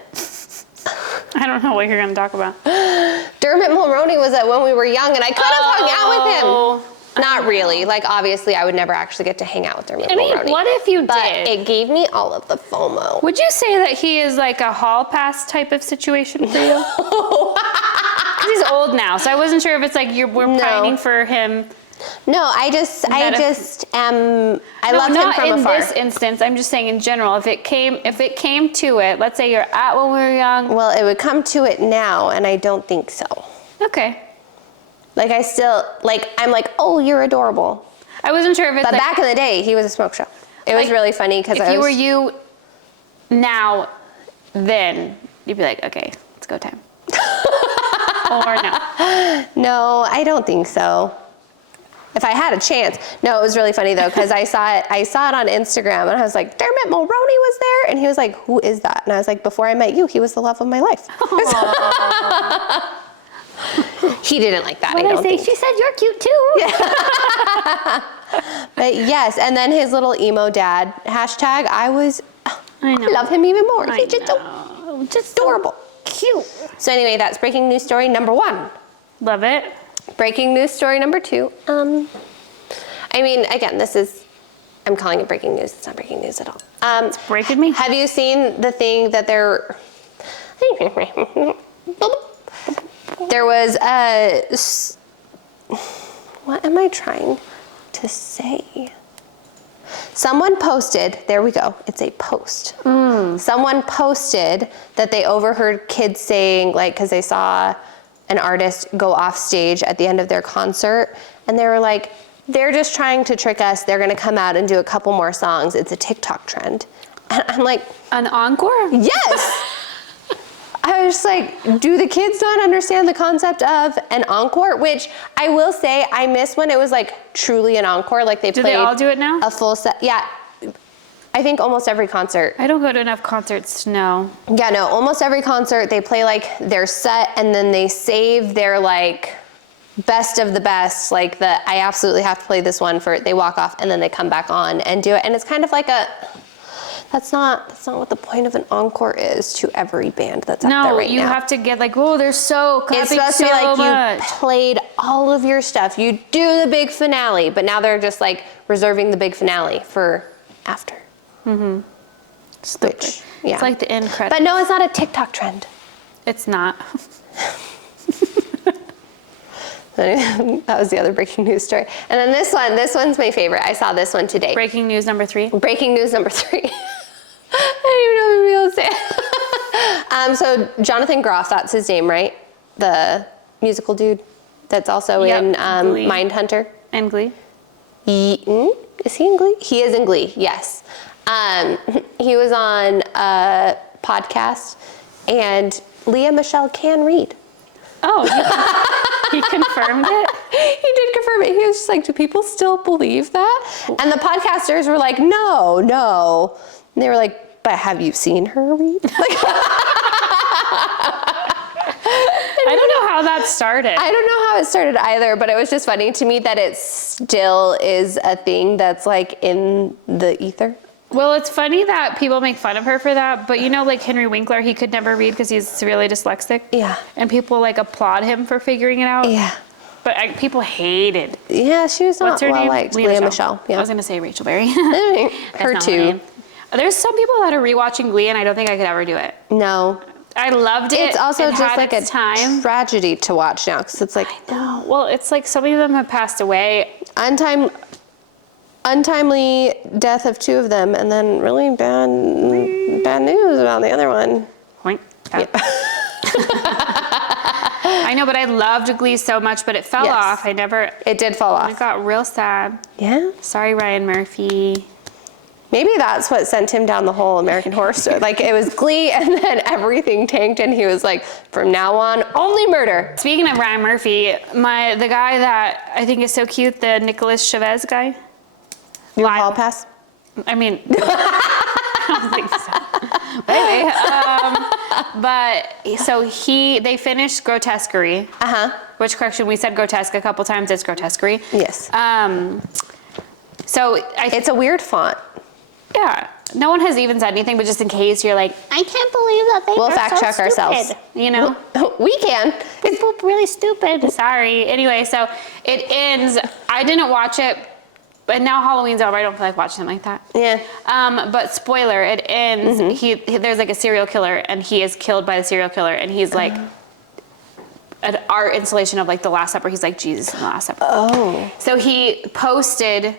I don't know what you're gonna talk about. Dermot Mulroney was at when we were young, and I could have hung out with him. Not really. Like, obviously, I would never actually get to hang out with Dermot Mulroney. What if you but did? It gave me all of the FOMO. Would you say that he is like a hall pass type of situation for you? He's old now, so I wasn't sure if it's like we're pining for him. No, I just am. I love him from afar. Not in this instance. I'm just saying in general. If it came to it, let's say you're at when we were young. Well, it would come to it now, and I don't think so. Okay. Like I still I'm like, oh, you're adorable. I wasn't sure if it's. But back in the day, he was a smoke show. It was really funny because if you were you now, then you'd be like, okay, it's go time. Or no? No, I don't think so. If I had a chance. No, it was really funny though, because I saw it on Instagram, and I was like, Dermot Mulroney was there? And he was like, who is that? And I was like, before I met you, he was the love of my life. He didn't like that. What did I say? She said you're cute too. Yeah. But yes, and then his little emo dad hashtag, I love him even more. He's just adorable. Cute. So anyway, that's breaking news story number 1. Love it. Breaking news story number 2. I mean, again, I'm calling it breaking news. It's not breaking news at all. It's breaking me. Have you seen the thing that there was what am I trying to say? Someone posted, there we go, it's a post. Someone posted that they overheard kids saying, like, because they saw an artist go off stage at the end of their concert, and they were like, they're just trying to trick us. They're gonna come out and do a couple more songs. It's a TikTok trend. And I'm like, an encore? Yes! I was just like, do the kids not understand the concept of an encore? Which I will say, I miss when it was like truly an encore. Like they played. Do they all do it now? A full set. Yeah. I think almost every concert. I don't go to enough concerts to know. Yeah, no, almost every concert they play like their set, and then they save their like best of the best, like I absolutely have to play this one for it. They walk off and then they come back on and do it. And it's kind of like that's not what the point of an encore is to every band that's out there right now. No, you have to get like, oh, they're so clapping. It's supposed to be like you played all of your stuff. You do the big finale, but now they're just like reserving the big finale for after. Mm-hmm. Which, yeah. It's like the end credits. But no, it's not a TikTok trend. It's not. That was the other breaking news story. And then this one's my favorite. I saw this one today. Breaking news number 3. Breaking news number 3. I don't even know if I'm able to say it. So Jonathan Groff, that's his name, right? the musical dude that's also in Glee. Mindhunter. And Glee. Is he in Glee? He is in Glee, yes. He was on a podcast, and Leah Michelle can read. Oh, he confirmed it? He did confirm it. He was just like, do people still believe that? And the podcasters were like, no. And they were like, but have you seen her read? I don't know how that started. I don't know how it started either, but it was just funny to me that it still is a thing that's like in the ether. Well, it's funny that people make fun of her for that, but you know, like Henry Winkler, he could never read because he's severely dyslexic. Yeah. And people like applaud him for figuring it out. Yeah. But people hated. Yeah, she was not well liked. Leah Michelle. Yeah. I was going to say Rachel Berry. Her too. There's some people that are rewatching Glee, and I don't think I could ever do it. No. I loved it. It's also it just like a time. tragedy to watch now, because it's like, no. Well, it's like so many of them have passed away. Untimely death of 2 of them, and then really bad news about the other one. Point. Yeah. I know, but I loved Glee so much, but it fell off. It did fall off. I got real sad. Yeah. Sorry, Ryan Murphy. Maybe that's what sent him down the whole American Horror Story. Like, it was Glee, and then everything tanked, and he was like, from now on, only murder. Speaking of Ryan Murphy, the guy that I think is so cute, the Nicholas Chavez guy. Your hall pass? I mean, I don't think so. Anyway, but so they finished Grotesquerie. Which, correction, we said grotesque a couple times. It's Grotesquerie. Yes. So it's a weird font. Yeah. No one has even said anything, but just in case you're like, I can't believe that they we'll are fact so check stupid. ourselves. You know? We can. People really stupid. Sorry. Anyway, so it ends. I didn't watch it, but now Halloween's over. I don't feel like watching it like that. Yeah. But spoiler, it ends. There's like a serial killer, and he is killed by the serial killer, and he's like an art installation of like the Last Supper. He's like Jesus in the Last Supper. Oh. So he posted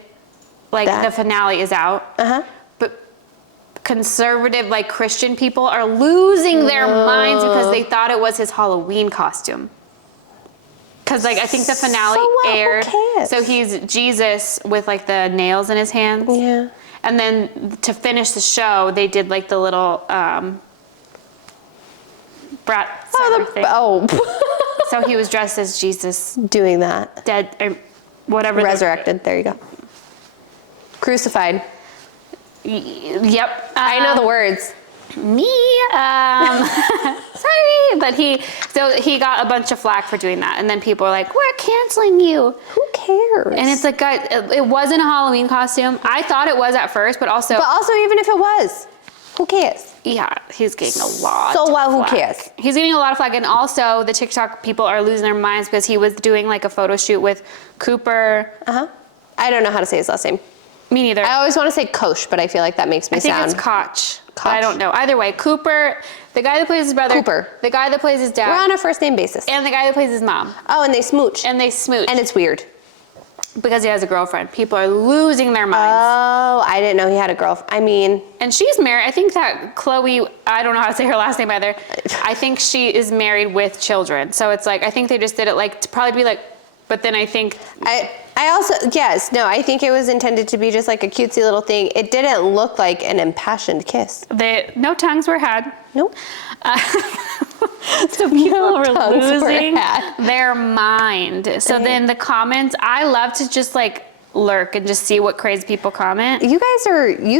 like the finale is out. But conservative, like Christian people are losing their minds because they thought it was his Halloween costume. Because like I think the finale aired. Who cares? So he's Jesus with like the nails in his hands. Yeah. And then to finish the show, they did like the little brat thing. So he was dressed as Jesus. Doing that. Dead or whatever. Resurrected. There you go. Crucified. Yep. I know the words. Me. Sorry. But he got a bunch of flack for doing that. And then people were like, we're canceling you. Who cares? And it's like, it wasn't a Halloween costume. I thought it was at first, but also even if it was, who cares? Yeah, he's getting a lot. So what? Who cares? He's getting a lot of flack, and also the TikTok people are losing their minds because he was doing like a photo shoot with Cooper. I don't know how to say his last name. Me neither. I always want to say Koch, but I feel like that makes me sound. I think it's Koch. I don't know. Either way, Cooper, the guy that plays his brother. Cooper. The guy that plays his dad. We're on a first name basis. And the guy that plays his mom. Oh, and they smooch. And they smooch. And it's weird. Because he has a girlfriend. People are losing their minds. Oh, I didn't know he had a girlfriend. I mean. And she's married. I think that Chloe, I don't know how to say her last name either. I think she is married with children. So it's like, I think they just did it like to probably be like, but then I think. I also, yes, no, I think it was intended to be just like a cutesy little thing. It didn't look like an impassioned kiss. No tongues were had. Nope. So people were losing their mind. So then the comments, I love to just like lurk and just see what crazy people comment. You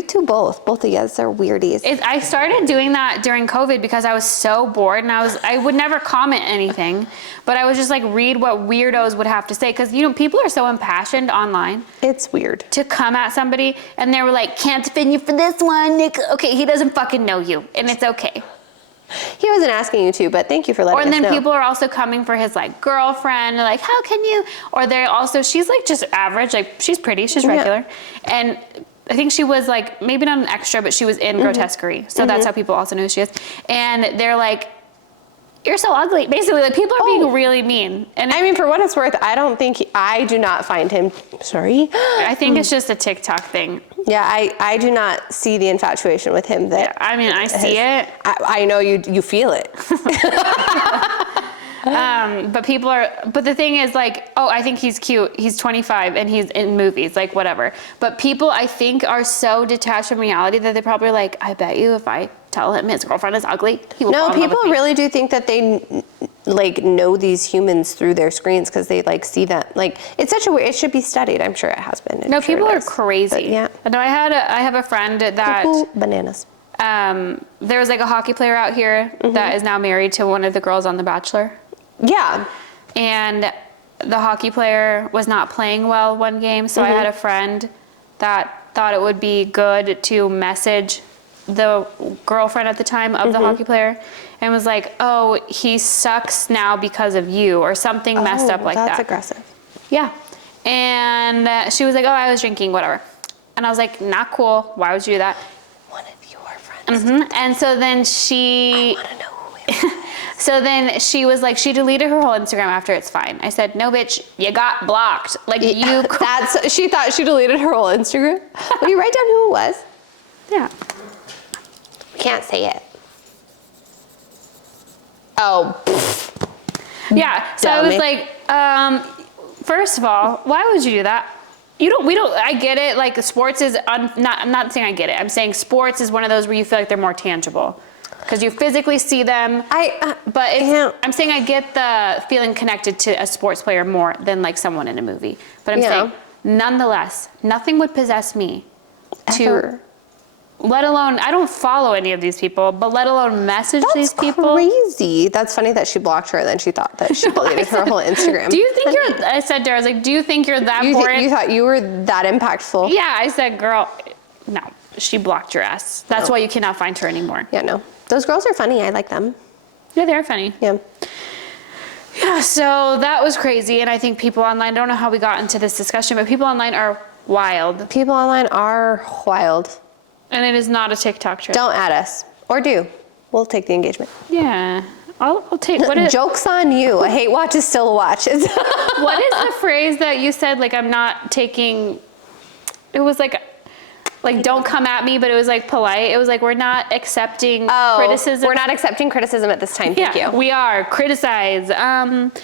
two both of you guys are weirdies. I started doing that during COVID because I was so bored and I would never comment anything, but I would just like read what weirdos would have to say because people are so impassioned online. It's weird. To come at somebody and they were like, can't defend you for this one, Nick. Okay, he doesn't fucking know you and it's okay. He wasn't asking you to, but thank you for letting us know. And then people are also coming for his like girlfriend, like, how can you? Or they're also, she's like just average, like she's pretty, she's regular. And I think she was like, maybe not an extra, but she was in Grotesquerie. So that's how people also know who she is. And they're like, you're so ugly. Basically, like people are being really mean. And I mean, for what it's worth, I do not find him, sorry. I think it's just a TikTok thing. Yeah, I do not see the infatuation with him that. Yeah, I mean, I see it. I know you feel it. But the thing is like, oh, I think he's cute. He's 25 and he's in movies, like whatever. But people, I think, are so detached from reality that they're probably like, I bet you if I tell him his girlfriend is ugly, he will fall in love people with me. really do think that they like know these humans through their screens because they like see that. Like it's such a weird, it should be studied. I'm sure it has been. No, sure people it are is. crazy. But yeah. No, I have a friend that Cuckoo bananas. there's like a hockey player out here that is now married to one of the girls on The Bachelor. Yeah. And the hockey player was not playing well one game, so I had a friend that thought it would be good to message the girlfriend at the time of the hockey player and was like, oh, he sucks now because of you, or something messed up like that. That's aggressive. Yeah. And she was like, oh, I was drinking, whatever. And I was like, not cool. Why would you do that? One of your friends. And so then she... I want to know who it was. So then she was like, she deleted her whole Instagram after. It's fine. I said, no, bitch, you got blocked. Like you. She thought she deleted her whole Instagram. Will you write down who it was? Yeah. We can't say it. Oh. Yeah. So I was like, first of all, why would you do that? I get it. Like sports is, I'm not saying I get it. I'm saying sports is one of those where you feel like they're more tangible. Because you physically see them, I'm saying I get the feeling connected to a sports player more than like someone in a movie. But I'm saying, nonetheless, nothing would possess me to, let alone, I don't follow any of these people, but let alone message these people. That's crazy. That's funny that she blocked her and then she thought that she deleted her whole Instagram. Do you think I said to her, I was like, do you think you're that boring? You thought you were that impactful? Yeah, I said, girl, no, she blocked your ass. That's why you cannot find her anymore. Yeah, no. Those girls are funny. I like them. Yeah, they're funny. Yeah. Yeah, so that was crazy. And I think people online, I don't know how we got into this discussion, but people online are wild. People online are wild. And it is not a TikTok trip. Don't add us. Or do. We'll take the engagement. Yeah. I'll take, what is... Joke's on you. A hate watch is still a watch. What is the phrase that you said, like, I'm not taking... It was like don't come at me, but it was like polite. It was like, we're not accepting criticism. We're not accepting criticism at this time. Thank you. We are. Criticize.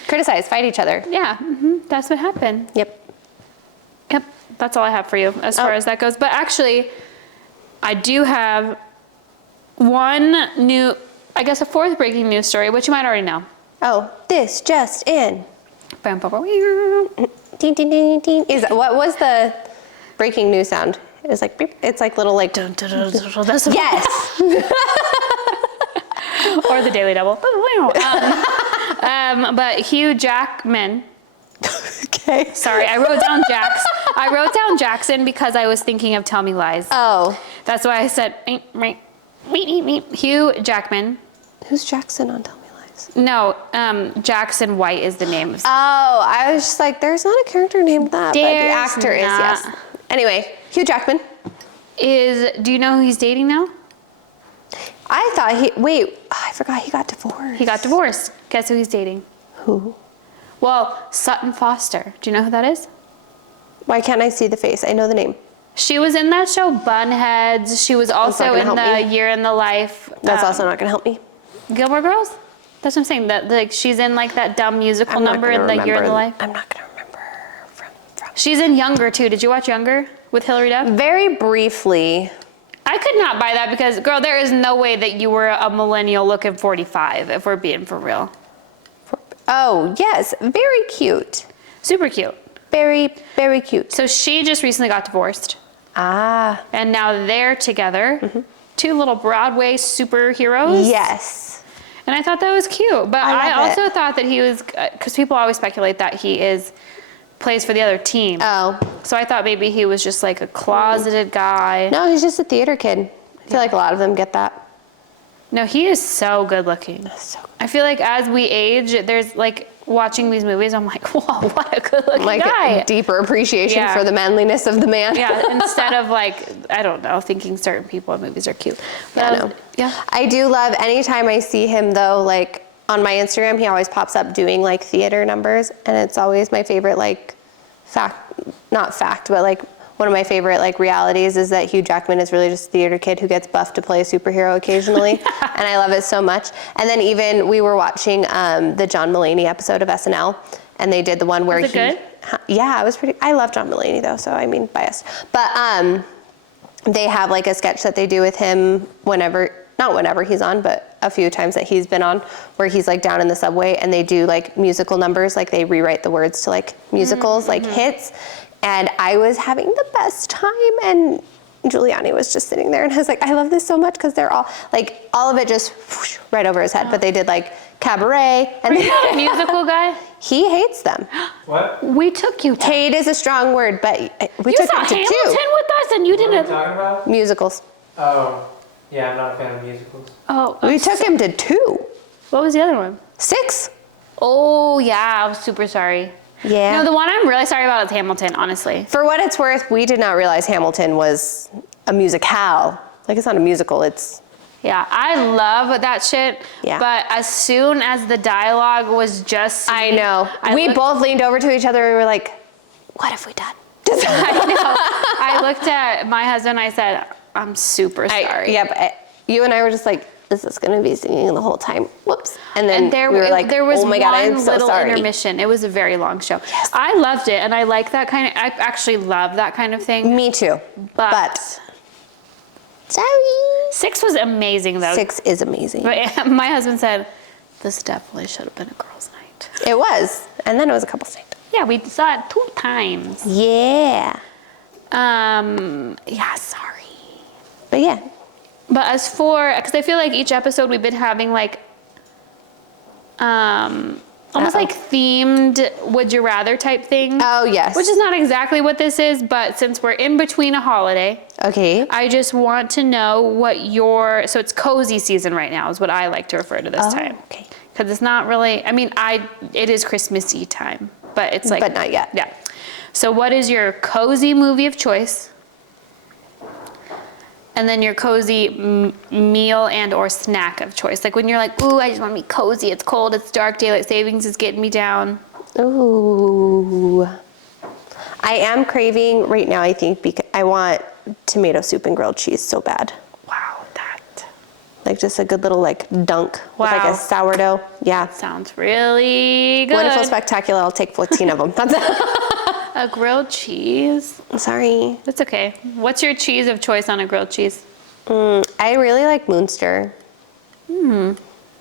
Criticize. Fight each other. Yeah. That's what happened. Yep. That's all I have for you as far as that goes. But actually, I do have one new, I guess a fourth breaking news story, which you might already know. Oh, this just in. Bam, bam, bam. Ding, ding, ding, ding. What was the breaking news sound? It was like, beep. It's like little like. Dun, dun, dun, dun, dun. Yes. Or the Daily Double. But Hugh Jackman. Okay. Sorry, I wrote down Jax. I wrote down Jackson because I was thinking of Tell Me Lies. Oh. That's why I said Hugh Jackman. Who's Jackson on Tell Me Lies? No, Jackson White is the name. Oh, I was just like, there's not a character named that, but the actor is, yes. Anyway, Hugh Jackman. Do you know who he's dating now? I thought I forgot he got divorced. He got divorced. Guess who he's dating? Who? Well, Sutton Foster. Do you know who that is? Why can't I see the face? I know the name. She was in that show Bunheads. She was also in the Year in the Life. That's also not gonna help me. Gilmore Girls? That's what I'm saying. That like she's in like that dumb musical number in the Year in the Life. I'm not gonna remember from. She's in Younger too. Did you watch Younger with Hilary Duff? Very briefly. I could not buy that because, girl, there is no way that you were a millennial looking 45, if we're being for real. Oh, yes. Very cute. Super cute. Very, very cute. So she just recently got divorced. Ah. And now they're together. Two little Broadway superheroes. Yes. And I thought that was cute. But I also thought that he was, because people always speculate that he plays for the other team. Oh. So I thought maybe he was just like a closeted guy. No, he's just a theater kid. I feel like a lot of them get that. No, he is so good looking. So good. I feel like as we age, there's like watching these movies, I'm like, whoa, what a good looking guy. Like a deeper appreciation for the manliness of the man. Yeah, instead of like, I don't know, thinking certain people in movies are cute. But I do love, anytime I see him though, like on my Instagram, he always pops up doing like theater numbers, and it's always my favorite, like not fact, but like one of my favorite like realities is that Hugh Jackman is really just a theater kid who gets buffed to play a superhero occasionally, and I love it so much. And then even we were watching the John Mulaney episode of SNL, and they did the one where Was it good? Yeah, it was pretty. I love John Mulaney though, so I mean biased. But they have like a sketch that they do with him not whenever he's on, but a few times that he's been on, where he's like down in the subway and they do like musical numbers, like they rewrite the words to like musicals, like hits. And I was having the best time, and Giuliani was just sitting there, and I was like, I love this so much because they're all of it just whoosh, right over his head. But they did like Cabaret, and Are you not a musical guy? he hates them. What? We took you to. Hate is a strong word, but we You took saw him to Hamilton two with us, and you What are you didn't. talking about? musicals. Oh, yeah, I'm not a fan of musicals. Oh, We took him to 2. What was the other one? 6. Oh yeah, I'm super sorry. Yeah. No, the one I'm really sorry about is Hamilton, honestly. For what it's worth, we did not realize Hamilton was a musicale. Like, it's not a musical, it's... Yeah, I love that shit. Yeah. But as soon as the dialogue was just... I know. We both leaned over to each other and we were like, what have we done? I know. I looked at my husband and I said, I'm super sorry. You and I were just like, is this going to be singing the whole time? Whoops. And then And there, we were like, there was oh my God, I'm one so little sorry. intermission. It was a very long show. Yes. I loved it, and I like that kind of... I actually love that kind of thing. Me too. But sorry. 6 was amazing, though. 6 is amazing. But my husband said, this definitely should have been a girls' night. It was. And then it was a couple's night. Yeah, we saw it 2 times. Yeah. Yeah, sorry. But yeah. But as for, because I feel like each episode we've been having like, almost like themed would you rather type thing. Oh, yes. Which is not exactly what this is, but since we're in between a holiday, Okay. I just want to know what so it's cozy season right now is what I like to refer to this time. Okay. Because it's not really, I mean, it is Christmassy time, but it's like. But not yet. Yeah. So what is your cozy movie of choice? And then your cozy meal and or snack of choice. Like when you're like, ooh, I just want to be cozy. It's cold, it's dark, daylight savings is getting me down. Ooh. I am craving right now, I think, because I want tomato soup and grilled cheese so bad. Wow, that Like just a good little like dunk with like Wow. a sourdough. Yeah. sounds really good. Wonderful, spectacular. I'll take 14 of them. That's A grilled cheese. Sorry. That's okay. What's your cheese of choice on a grilled cheese? I really like Munster.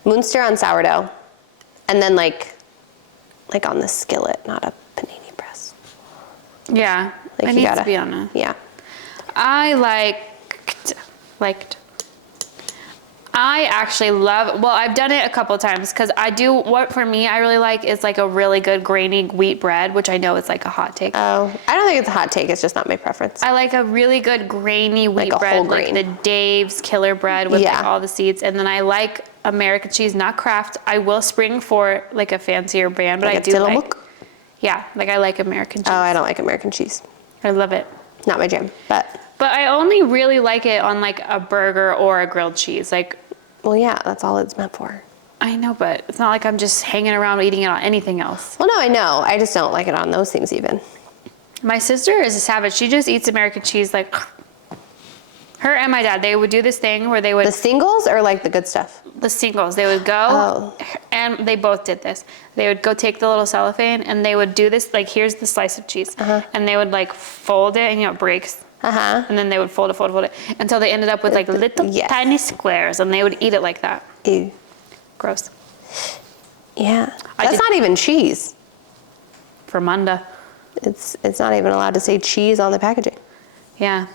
Munster on sourdough. And then like on the skillet, not a panini press. Yeah, Like it you needs gotta, to be on a. Yeah. I I actually love, well, I've done it a couple times because what for me I really like is like a really good grainy wheat bread, which I know is like a hot take. Oh, I don't think it's a hot take. It's just not my preference. I like a really good grainy wheat Like a bread, whole like grain. the Dave's Killer Bread with like Yeah. all the seeds. And then I like American cheese, not Kraft. I will spring for like a fancier brand, but Like I a do like, Tillamook? yeah, like I like American cheese. Oh, I don't like American cheese. I love it. Not my jam. But I only really like it on like a burger or a grilled cheese. Like, well, yeah, that's all it's meant for. I know, but it's not like I'm just hanging around eating it on anything else. Well, no, I know. I just don't like it on those things even. My sister is a savage. She just eats American cheese like her and my dad. They would do this thing where they would The singles or like the good stuff? the singles. They would go Oh. and they both did this. They would go take the little cellophane and they would do this like here's the slice of cheese, and they would like fold it and it breaks. And then they would fold it until they ended up with like little Yes. tiny squares, and they would eat it like that. Ew. Gross. Yeah. I That's did- not even cheese. For Munda. It's not even allowed to say cheese on the packaging. Yeah.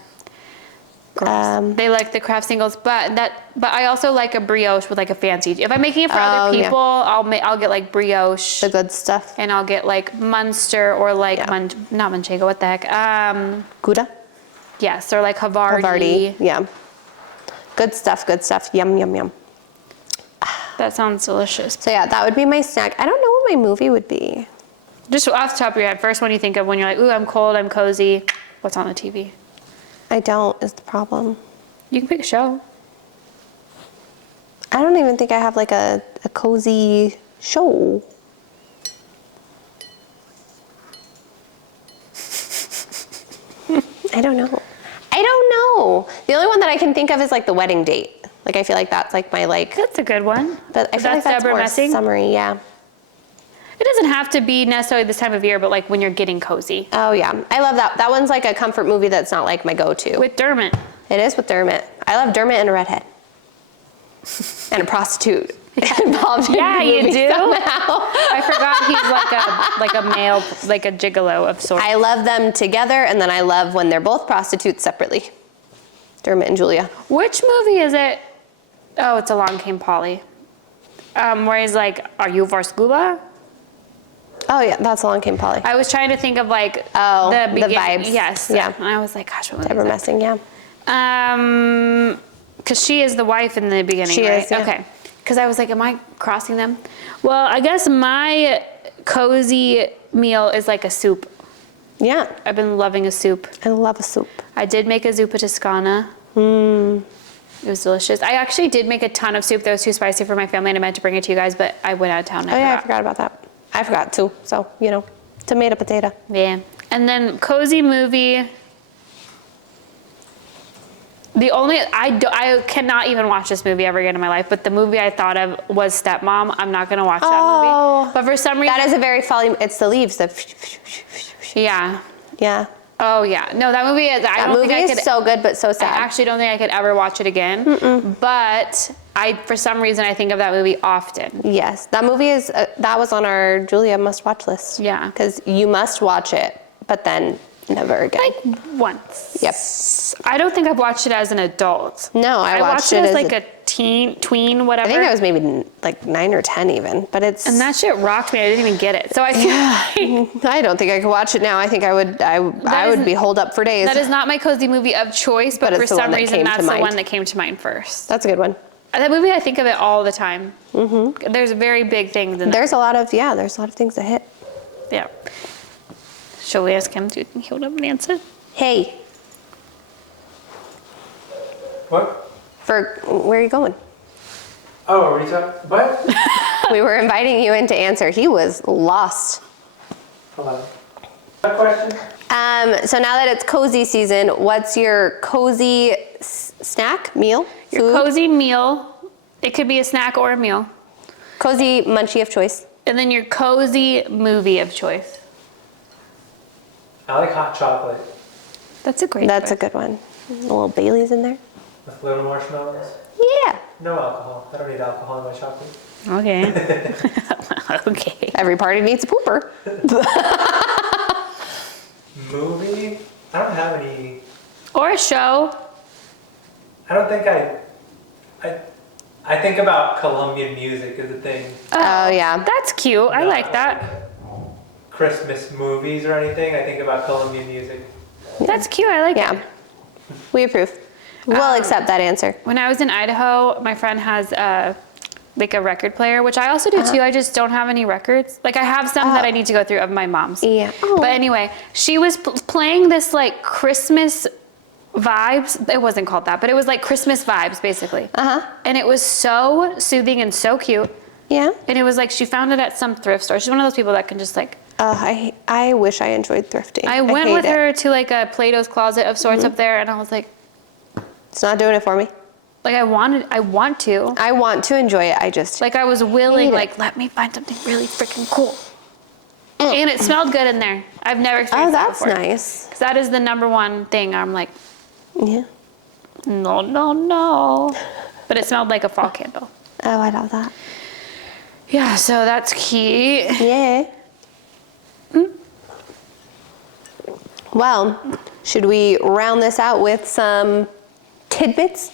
Gross. They like the Kraft singles, but I also like a brioche with like a fancy. If I'm making it for other yeah. people, I'll get like brioche, The good stuff. and I'll get like Munster or like Yeah. not Manchego. What the heck? Gouda? Yes, or like Havarti. Havarti. Yeah. Good stuff, good stuff. Yum, yum, yum. That sounds delicious. So yeah, that would be my snack. I don't know what my movie would be. Just off the top of your head, first one you think of when you're like, ooh, I'm cold, I'm cozy. What's on the TV? I don't is the problem. You can pick a show. I don't even think I have like a cozy show. I don't know. The only one that I can think of is like The Wedding Date. Like I feel like that's like my like. That's a good one. But I feel like that's Deborah more Messing? summery. Yeah. It doesn't have to be necessarily this time of year, but like when you're getting cozy. Oh yeah, I love that. That one's like a comfort movie that's not like my go-to. With Dermot. It is with Dermot. I love Dermot and a redhead. And a prostitute involved in Yeah, the you movie do? somehow. I forgot he's like a male, like a gigolo of sorts. I love them together, and then I love when they're both prostitutes separately. Dermot and Julia. Which movie is it? Oh, it's Along Came Polly. Where he's like, "Are you for scuba?" Oh yeah, that's Along Came Polly. I was trying to think of like the beginning. vibes. Yes. Yeah. And I was like, gosh, what movie Deborah is that? Messing, yeah. Because she is the wife in the beginning, She right? is, yeah. Okay. Because I was like, am I crossing them? Well, I guess my cozy meal is like a soup. Yeah, I've been loving a soup. I love a soup. I did make a zuppa toscana. It was delicious. I actually did make a ton of soup that was too spicy for my family, and I meant to bring it to you guys, but I went out of town. And Oh yeah, I forgot. forgot about that. I forgot too. So, tomato, potato. Yeah. And then cozy movie. The only, I cannot even watch this movie ever again in my life, but the movie I thought of was Stepmom. I'm not going to watch that movie. But for some reason. That is a very folly. It's the leaves. Yeah. Yeah. Oh, yeah. No, that movie is, I That don't movie think I is could. so good, but so I sad. actually don't think I could ever watch it again. But for some reason, I think of that movie often. Yes, that movie is, that was on our Julia must-watch list. Yeah. Because you must watch it, but then never again. Like once. Yep. I don't think I've watched it as an adult. No, I watched it as like a tween, whatever. I think I was maybe like 9 or 10 even, but it's. And that shit rocked me. I didn't even get it. So I feel like I don't think I could watch it now. I think I would be holed up for days. that is not my cozy movie of choice, but But for it's the some one that reason came to that's the mind. one that came to mind first. That's a good one. That movie, I think of it all the time. Mm-hmm. There's very big things in there. There's a lot of things that hit. Yeah. Shall we ask him? Do you think he'll have an answer? Hey, What? where are you going? Oh, are we talking? What? We were inviting you in to answer. He was lost. Hold on. What question? So now that it's cozy season, what's your cozy snack, meal, Your food? cozy meal. It could be a snack or a meal. Cozy munchie of choice. And then your cozy movie of choice. I like hot chocolate That's a great That's a choice. good one. A little Bailey's in there. with little marshmallows. Yeah. No alcohol. I don't need alcohol in my chocolate. Okay. Okay. Every party needs a pooper. Movie? I don't have any. Or a show. I don't think I think about Colombian music as a thing. Oh, yeah. That's cute. I like that. Christmas movies or anything. I think about Colombian music. That's cute. I like Yeah. it. We approve. We'll accept that answer. When I was in Idaho, my friend has like a record player, which I also do too. I just don't have any records. Like I have some that I need to go through of my mom's. Yeah. Oh. But anyway, she was playing this like Christmas vibes. It wasn't called that, but it was like Christmas vibes basically. And it was so soothing and so cute. Yeah. And it was like she found it at some thrift store. She's one of those people that can just like. I wish I enjoyed thrifting. I went hate with it. her to like a Plato's Closet of sorts up there, and I was like, It's not doing it for me. like I want to. I want to enjoy it. I just. Like I was willing, Hate it. like let me find something really freaking cool. And it smelled good in there. I've never Oh, experienced that that's before. nice. Because that is the number one thing. I'm like, Yeah. no. But it smelled like a fall candle. Oh, I love that. Yeah, so that's key. Yeah. Well, should we round this out with some tidbits?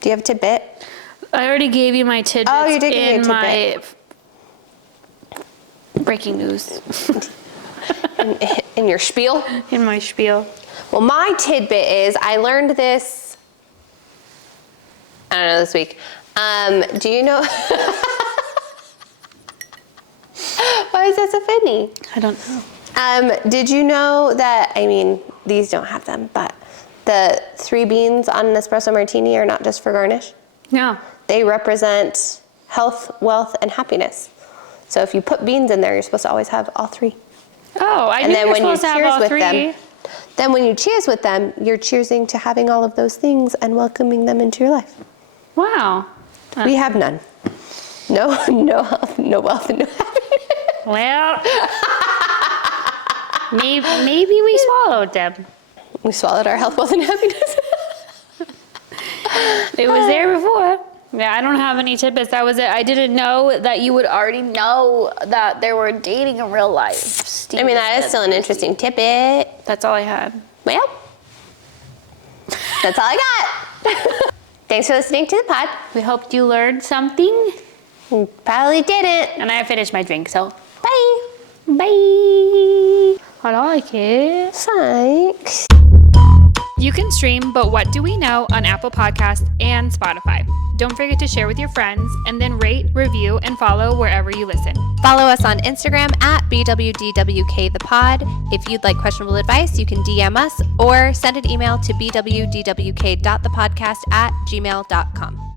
Do you have a tidbit? I already gave you my tidbits Oh, you did give me a in my tidbit. breaking news. In your spiel? In my spiel. Well, my tidbit is I learned this, I don't know, this week. Do you know? Why is that so funny? I don't know. Did you know that, I mean, these don't have them, but the 3 beans on an espresso martini are not just for garnish. No. They represent health, wealth, and happiness. So if you put beans in there, you're supposed to always have all 3. Oh, I And knew then you were when you supposed to have cheers all with 3. them, then when you cheers with them, you're cheersing to having all of those things and welcoming them into your life. Wow. We have none. No health, no wealth, and no happiness. Well, maybe we swallowed them. We swallowed our health, wealth, and happiness. It was there before. Yeah, I don't have any tidbits. That was it. I didn't know that you would already know that they were dating in real life. I mean, that is still an interesting tidbit. That's all I had. Well, that's all I got. Thanks for listening to the pod. We hoped you learned something. Probably didn't. And I finished my drink, so Bye. bye. I like it. Thanks. You can stream But What Do We Know on Apple Podcasts and Spotify. Don't forget to share with your friends and then rate, review, and follow wherever you listen. Follow us on Instagram at BWDWKThePod. If you'd like questionable advice, you can DM us or send an email to bwdwk.thepodcast@gmail.com.